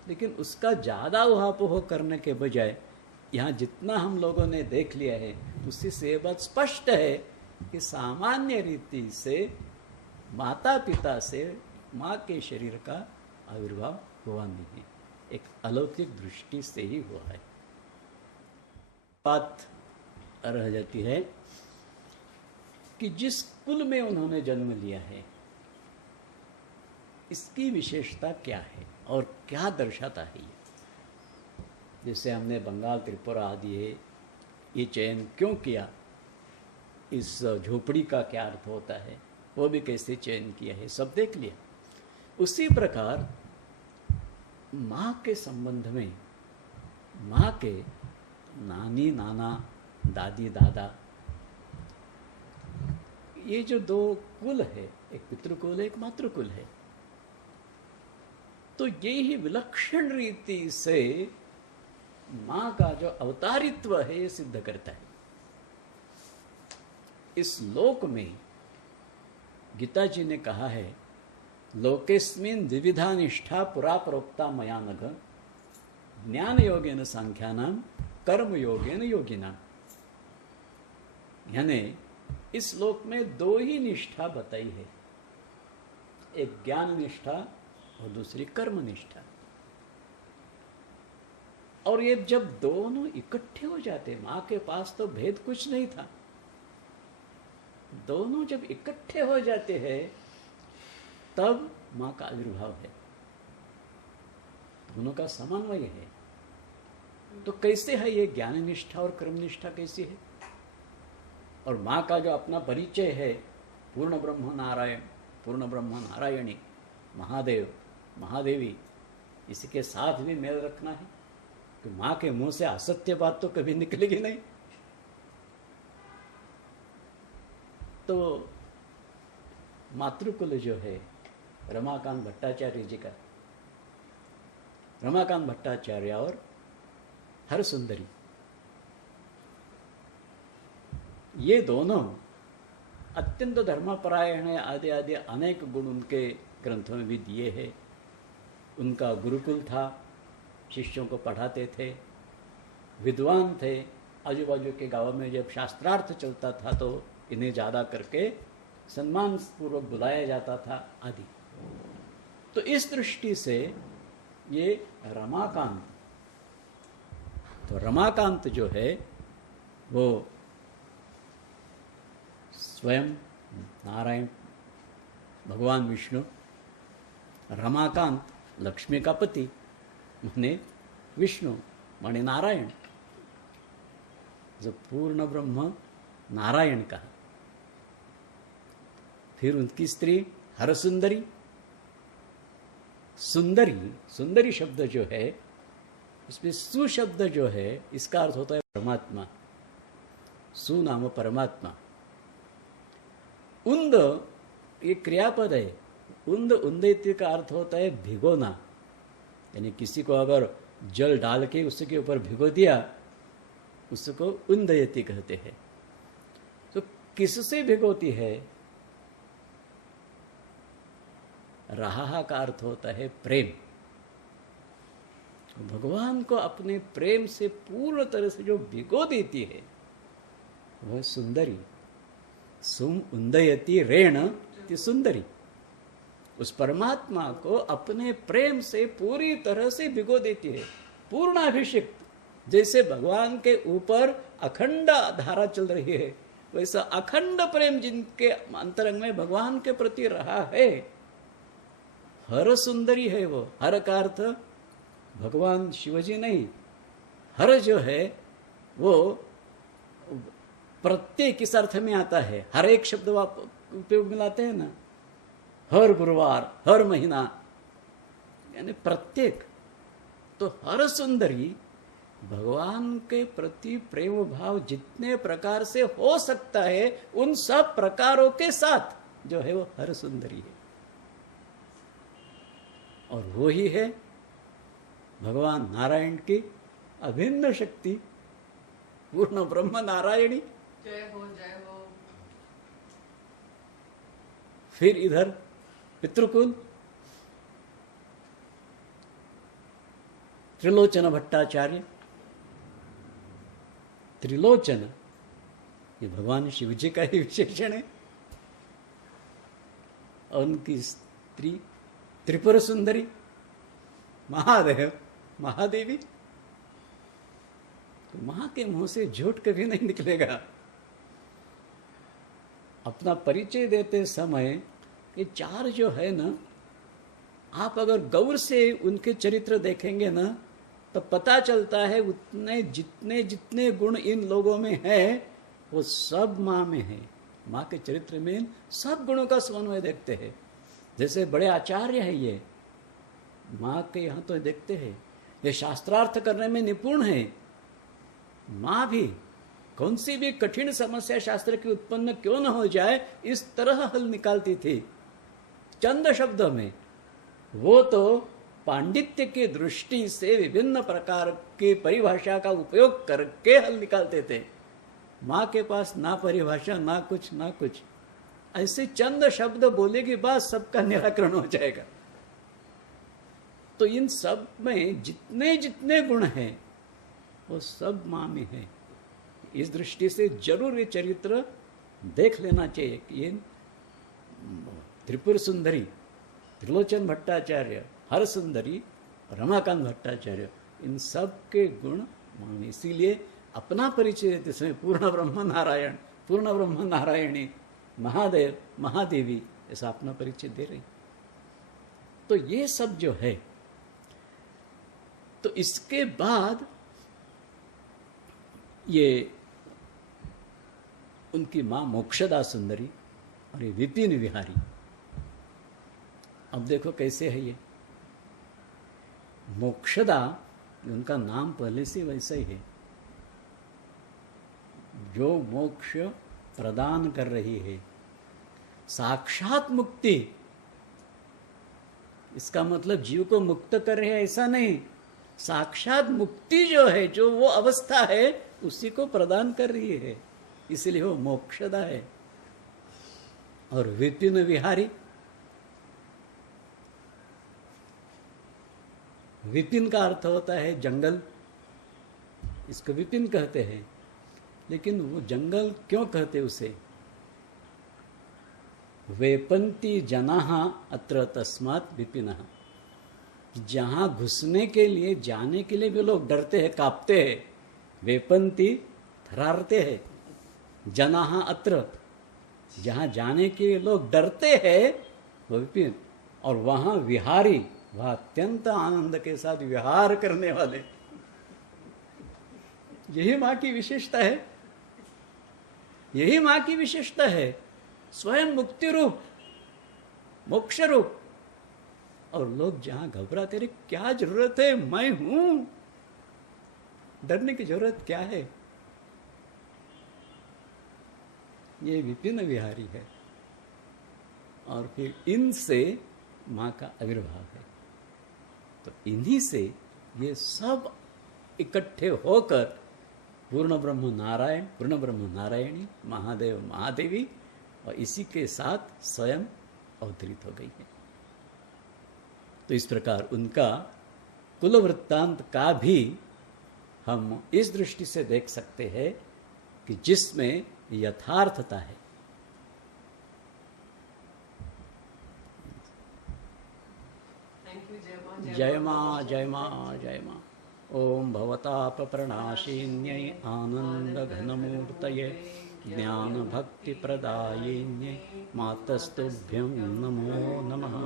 लेकिन उसका ज़्यादा उहापोह करने के बजाय यहाँ जितना हम लोगों ने देख लिया है उसी से ये बात स्पष्ट है कि सामान्य रीति से माता पिता से माँ के शरीर का आविर्भाव हुआ नहीं है, एक अलौकिक दृष्टि से ही हुआ है। बात रह जाती है कि जिस कुल में उन्होंने जन्म लिया है इसकी विशेषता क्या है और क्या दर्शाता है ये। जैसे हमने बंगाल, त्रिपुरा आदि है, ये चयन क्यों किया, इस झोपड़ी का क्या अर्थ होता है, वो भी कैसे चयन किया है, सब देख लिया। उसी प्रकार माँ के संबंध में माँ के नानी नाना दादी दादा, ये जो 2 कुल है, एक पितृकुल है एक मातृकुल है, तो ये ही विलक्षण रीति से माँ का जो अवतारित्व है ये सिद्ध करता है। इस लोक में गीता जी ने कहा है, लोकेस्मिन द्विविधा निष्ठा पुरा प्रोक्ता मया नघ, ज्ञान योगेन सांख्यानाम कर्म योगेन योगिनाम। यानी इस लोक में दो ही निष्ठा बताई है, एक ज्ञान निष्ठा और दूसरी कर्म निष्ठा। और ये जब दोनों इकट्ठे हो जाते, मां के पास तो भेद कुछ नहीं था, दोनों जब इकट्ठे हो जाते हैं तब मां का आविर्भाव है, दोनों का समन्वय है। तो कैसे है ये ज्ञान निष्ठा और कर्म निष्ठा कैसी है? और मां का जो अपना परिचय है, पूर्ण ब्रह्म नारायण, पूर्ण ब्रह्म नारायणी, महादेव महादेवी, इसके साथ भी मेल रखना है कि मां के मुंह से असत्य बात तो कभी निकलेगी नहीं। तो मातृकुल जो है रमाकांत भट्टाचार्य जी का, रमाकांत भट्टाचार्य और हरसुंदरी, ये दोनों अत्यंत धर्मपरायण है, आदि आदि अनेक गुण उनके ग्रंथों में भी दिए हैं। उनका गुरुकुल था, शिष्यों को पढ़ाते थे, विद्वान थे। आजू बाजू के गांव में जब शास्त्रार्थ चलता था तो इन्हें ज़्यादा करके सम्मान पूर्वक बुलाया जाता था आदि। तो इस दृष्टि से ये रमाकांत, तो रमाकांत जो है वो स्वयं नारायण भगवान विष्णु, रमाकांत लक्ष्मी का पति माने विष्णु माने नारायण, जो पूर्ण ब्रह्म नारायण का। फिर उनकी स्त्री हरसुंदरी, सुंदरी, सुंदरी शब्द जो है उसमें सु शब्द जो है इसका अर्थ होता है परमात्मा, सु नाम परमात्मा। उंद ये क्रियापद है, उंद उंदयति का अर्थ होता है भिगोना, यानी किसी को अगर जल डाल के उसके ऊपर भिगो दिया उसको उंदयति कहते हैं। तो किससे भिगोती है? रहा का अर्थ होता है प्रेम। भगवान को अपने प्रेम से पूर्ण तरह से जो भिगो देती है वह सुंदरी, सुम उंदयति रेण ती सुंदरी। उस परमात्मा को अपने प्रेम से पूरी तरह से भिगो देती है, पूर्णाभिषिक्त। जैसे भगवान के ऊपर अखंड धारा चल रही है, वैसा अखंड प्रेम जिनके अंतरंग में भगवान के प्रति रहा है, हर सुंदरी है वो। हर का अर्थ भगवान शिवजी नहीं, हर जो है वो प्रत्येक किस अर्थ में आता है? हर एक शब्द उपयोग में लाते हैं ना, हर गुरुवार, हर महीना, यानी प्रत्येक। तो हर सुंदरी भगवान के प्रति प्रेम भाव जितने प्रकार से हो सकता है उन सब प्रकारों के साथ जो है वो हर सुंदरी है। और वो ही है भगवान नारायण की अभिन्न शक्ति, पूर्ण ब्रह्म नारायणी। जय हो जय हो। फिर इधर पितृकुल त्रिलोचन भट्टाचार्य। त्रिलोचन ये भगवान शिव जी का ही विशेषण है। और उनकी स्त्री त्रिपुर सुंदरी, महादेव महादेवी। तो मां के मुंह से झूठ कभी नहीं निकलेगा। अपना परिचय देते समय ये चार जो है ना, आप अगर गौर से उनके चरित्र देखेंगे ना तो पता चलता है उतने जितने जितने गुण इन लोगों में है वो सब मां में है। मां के चरित्र में सब गुणों का समन्वय देखते हैं। जैसे बड़े आचार्य है ये, मां के यहाँ तो देखते हैं ये शास्त्रार्थ करने में निपुण है। मां भी कौन सी भी कठिन समस्या शास्त्र की उत्पन्न क्यों न हो जाए इस तरह हल निकालती थी चंद शब्दों में। वो तो पांडित्य की दृष्टि से विभिन्न प्रकार की परिभाषा का उपयोग करके हल निकालते थे। माँ के पास ना परिभाषा, ना कुछ ना कुछ, ऐसे चंद शब्द बोलेगी बस सबका निराकरण हो जाएगा। तो इन सब में जितने जितने गुण हैं वो सब माँ में है। इस दृष्टि से जरूर ये चरित्र देख लेना चाहिए कि ये त्रिपुर सुंदरी, त्रिलोचन भट्टाचार्य, हर सुंदरी, रमाकांत भट्टाचार्य, इन सब के गुण माँ में। इसीलिए अपना परिचय देते समय पूर्ण ब्रह्म नारायण, पूर्ण ब्रह्म नारायणी, महादेव, महादेवी, ऐसा अपना परिचय दे रहे। तो ये सब जो है, तो इसके बाद ये उनकी मां मोक्षदा सुंदरी और ये विपिन विहारी। अब देखो कैसे है ये मोक्षदा, उनका नाम पहले से वैसा ही है, जो मोक्ष प्रदान कर रही है, साक्षात मुक्ति। इसका मतलब जीव को मुक्त कर रहे हैं ऐसा नहीं, साक्षात मुक्ति जो है, जो वो अवस्था है, उसी को प्रदान कर रही है, इसलिए वो मोक्षदा है। और विपिन विहारी, विपिन का अर्थ होता है जंगल, इसको विपिन कहते हैं। लेकिन वो जंगल क्यों कहते उसे? वेपंती जनाः अत्र तस्मात् विपिनः। जहाँ घुसने के लिए, जाने के लिए भी लोग डरते हैं, कांपते हैं। वेपंती, थरारते हैं। जनाः अत्र, जहाँ जाने के लिए लोग डरते हैं, वो विपिन। और वहाँ विहारी, वह अत्यंत आनंद के साथ विहार करने वाले। यही माँ की विशेषता है, यही माँ की विशेषता है। स्वयं मुक्ति रूप, मोक्ष रूप। और लोग जहां घबराते रहे, क्या जरूरत है, मैं हूं, डरने की जरूरत क्या है? ये विपिन विहारी है। और फिर इनसे माँ का आविर्भाव है। तो इन्हीं से ये सब इकट्ठे होकर पूर्ण ब्रह्म नारायण, पूर्ण ब्रह्म नारायणी, महादेव, महादेवी, और इसी के साथ स्वयं अवतरित हो गई है। तो इस प्रकार उनका कुल वृत्तांत का भी हम इस दृष्टि से देख सकते हैं कि जिसमें यथार्थता है। जय माँ, जय माँ, जय माँ। ओम भवताप प्रणाशिन्यै आनंद घनमूर्तये ज्ञान भक्ति प्रदायिन्यै मातस्तुभ्यं नमो नमः।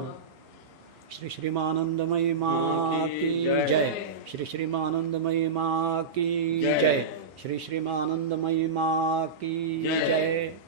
श्री श्रीमानंदमयी माँ की जय। श्री श्रीमानंदमयी माँ की जय। श्री श्रीमानंदमयी माँ की जय।